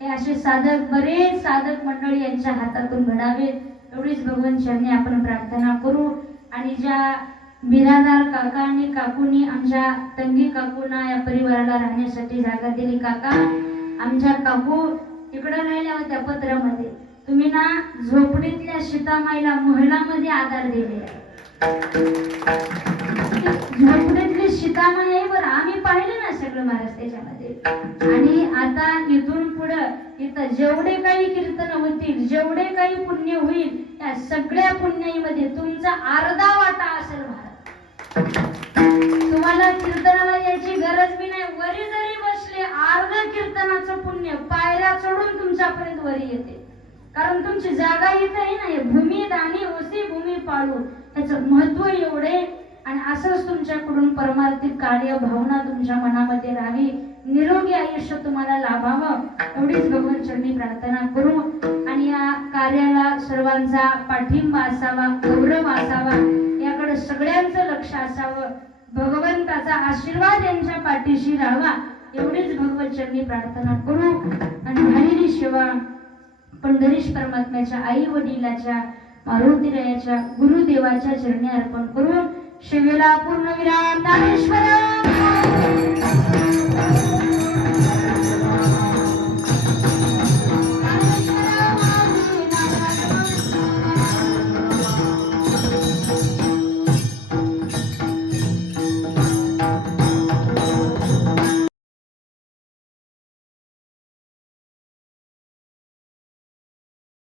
हे असे साधक, बरेच साधक मंडळी यांच्या हातातून घडावेत, एवढीच भगवान चरणी आपण प्रार्थना करू. आणि ज्या बिरादार काका आणि काकूंनी आमच्या तंगी काकूंना या परिवाराला राहण्यासाठी जागा दिली, काका आमच्या काकू तिकडे राहिल्या होत्या पत्रामध्ये, तुम्ही ना झोपडीतल्या सीतामाईला महलामध्ये आधार दिलेला. झोपडीतली सीतामाई आहे बरं, आम्ही पाहिले ना सगळं महाराज त्याच्यामध्ये. आणि आता इथून पुढं इथं जेवढे काही कीर्तन होतील, जेवढे काही पुण्य होईल, त्या सगळ्या पुण्याईमध्ये तुमचा अर्धा वाटा असेल महाराज. तुम्हाला कीर्तनाला यायची गरज बी नाही, वरी जरी बसले अर्ध कीर्तनाचं पुण्य पायऱ्या चढून तुमच्यापर्यंत वरी येते. कारण तुमची जागा इथं आहे ना, भूमी दानी ओसी भूमी पाळू, त्याचं महत्व एवढे. आणि असंच तुमच्याकडून परमार्थिक कार्य भावना तुमच्या मनामध्ये राहावी, निरोगी आयुष्य तुम्हाला लाभावं, एवढीच भगवान चरणी प्रार्थना करू. आणि या कार्याला सर्वांचा पाठिंबा असावा, गौरव असावा, याकडे सगळ्यांचं लक्ष असावं, भगवंताचा आशीर्वाद यांच्या पाठीशी राहावा, एवढीच भगवत चरणी प्रार्थना करू. आणि झालेली सेवा पंढरीश परमात्म्याच्या आई वडिलाच्या, मारुतीरायाच्या, गुरुदेवाच्या चरणी अर्पण करून सेवेला पूर्ण विराम. ज्ञानेश्वर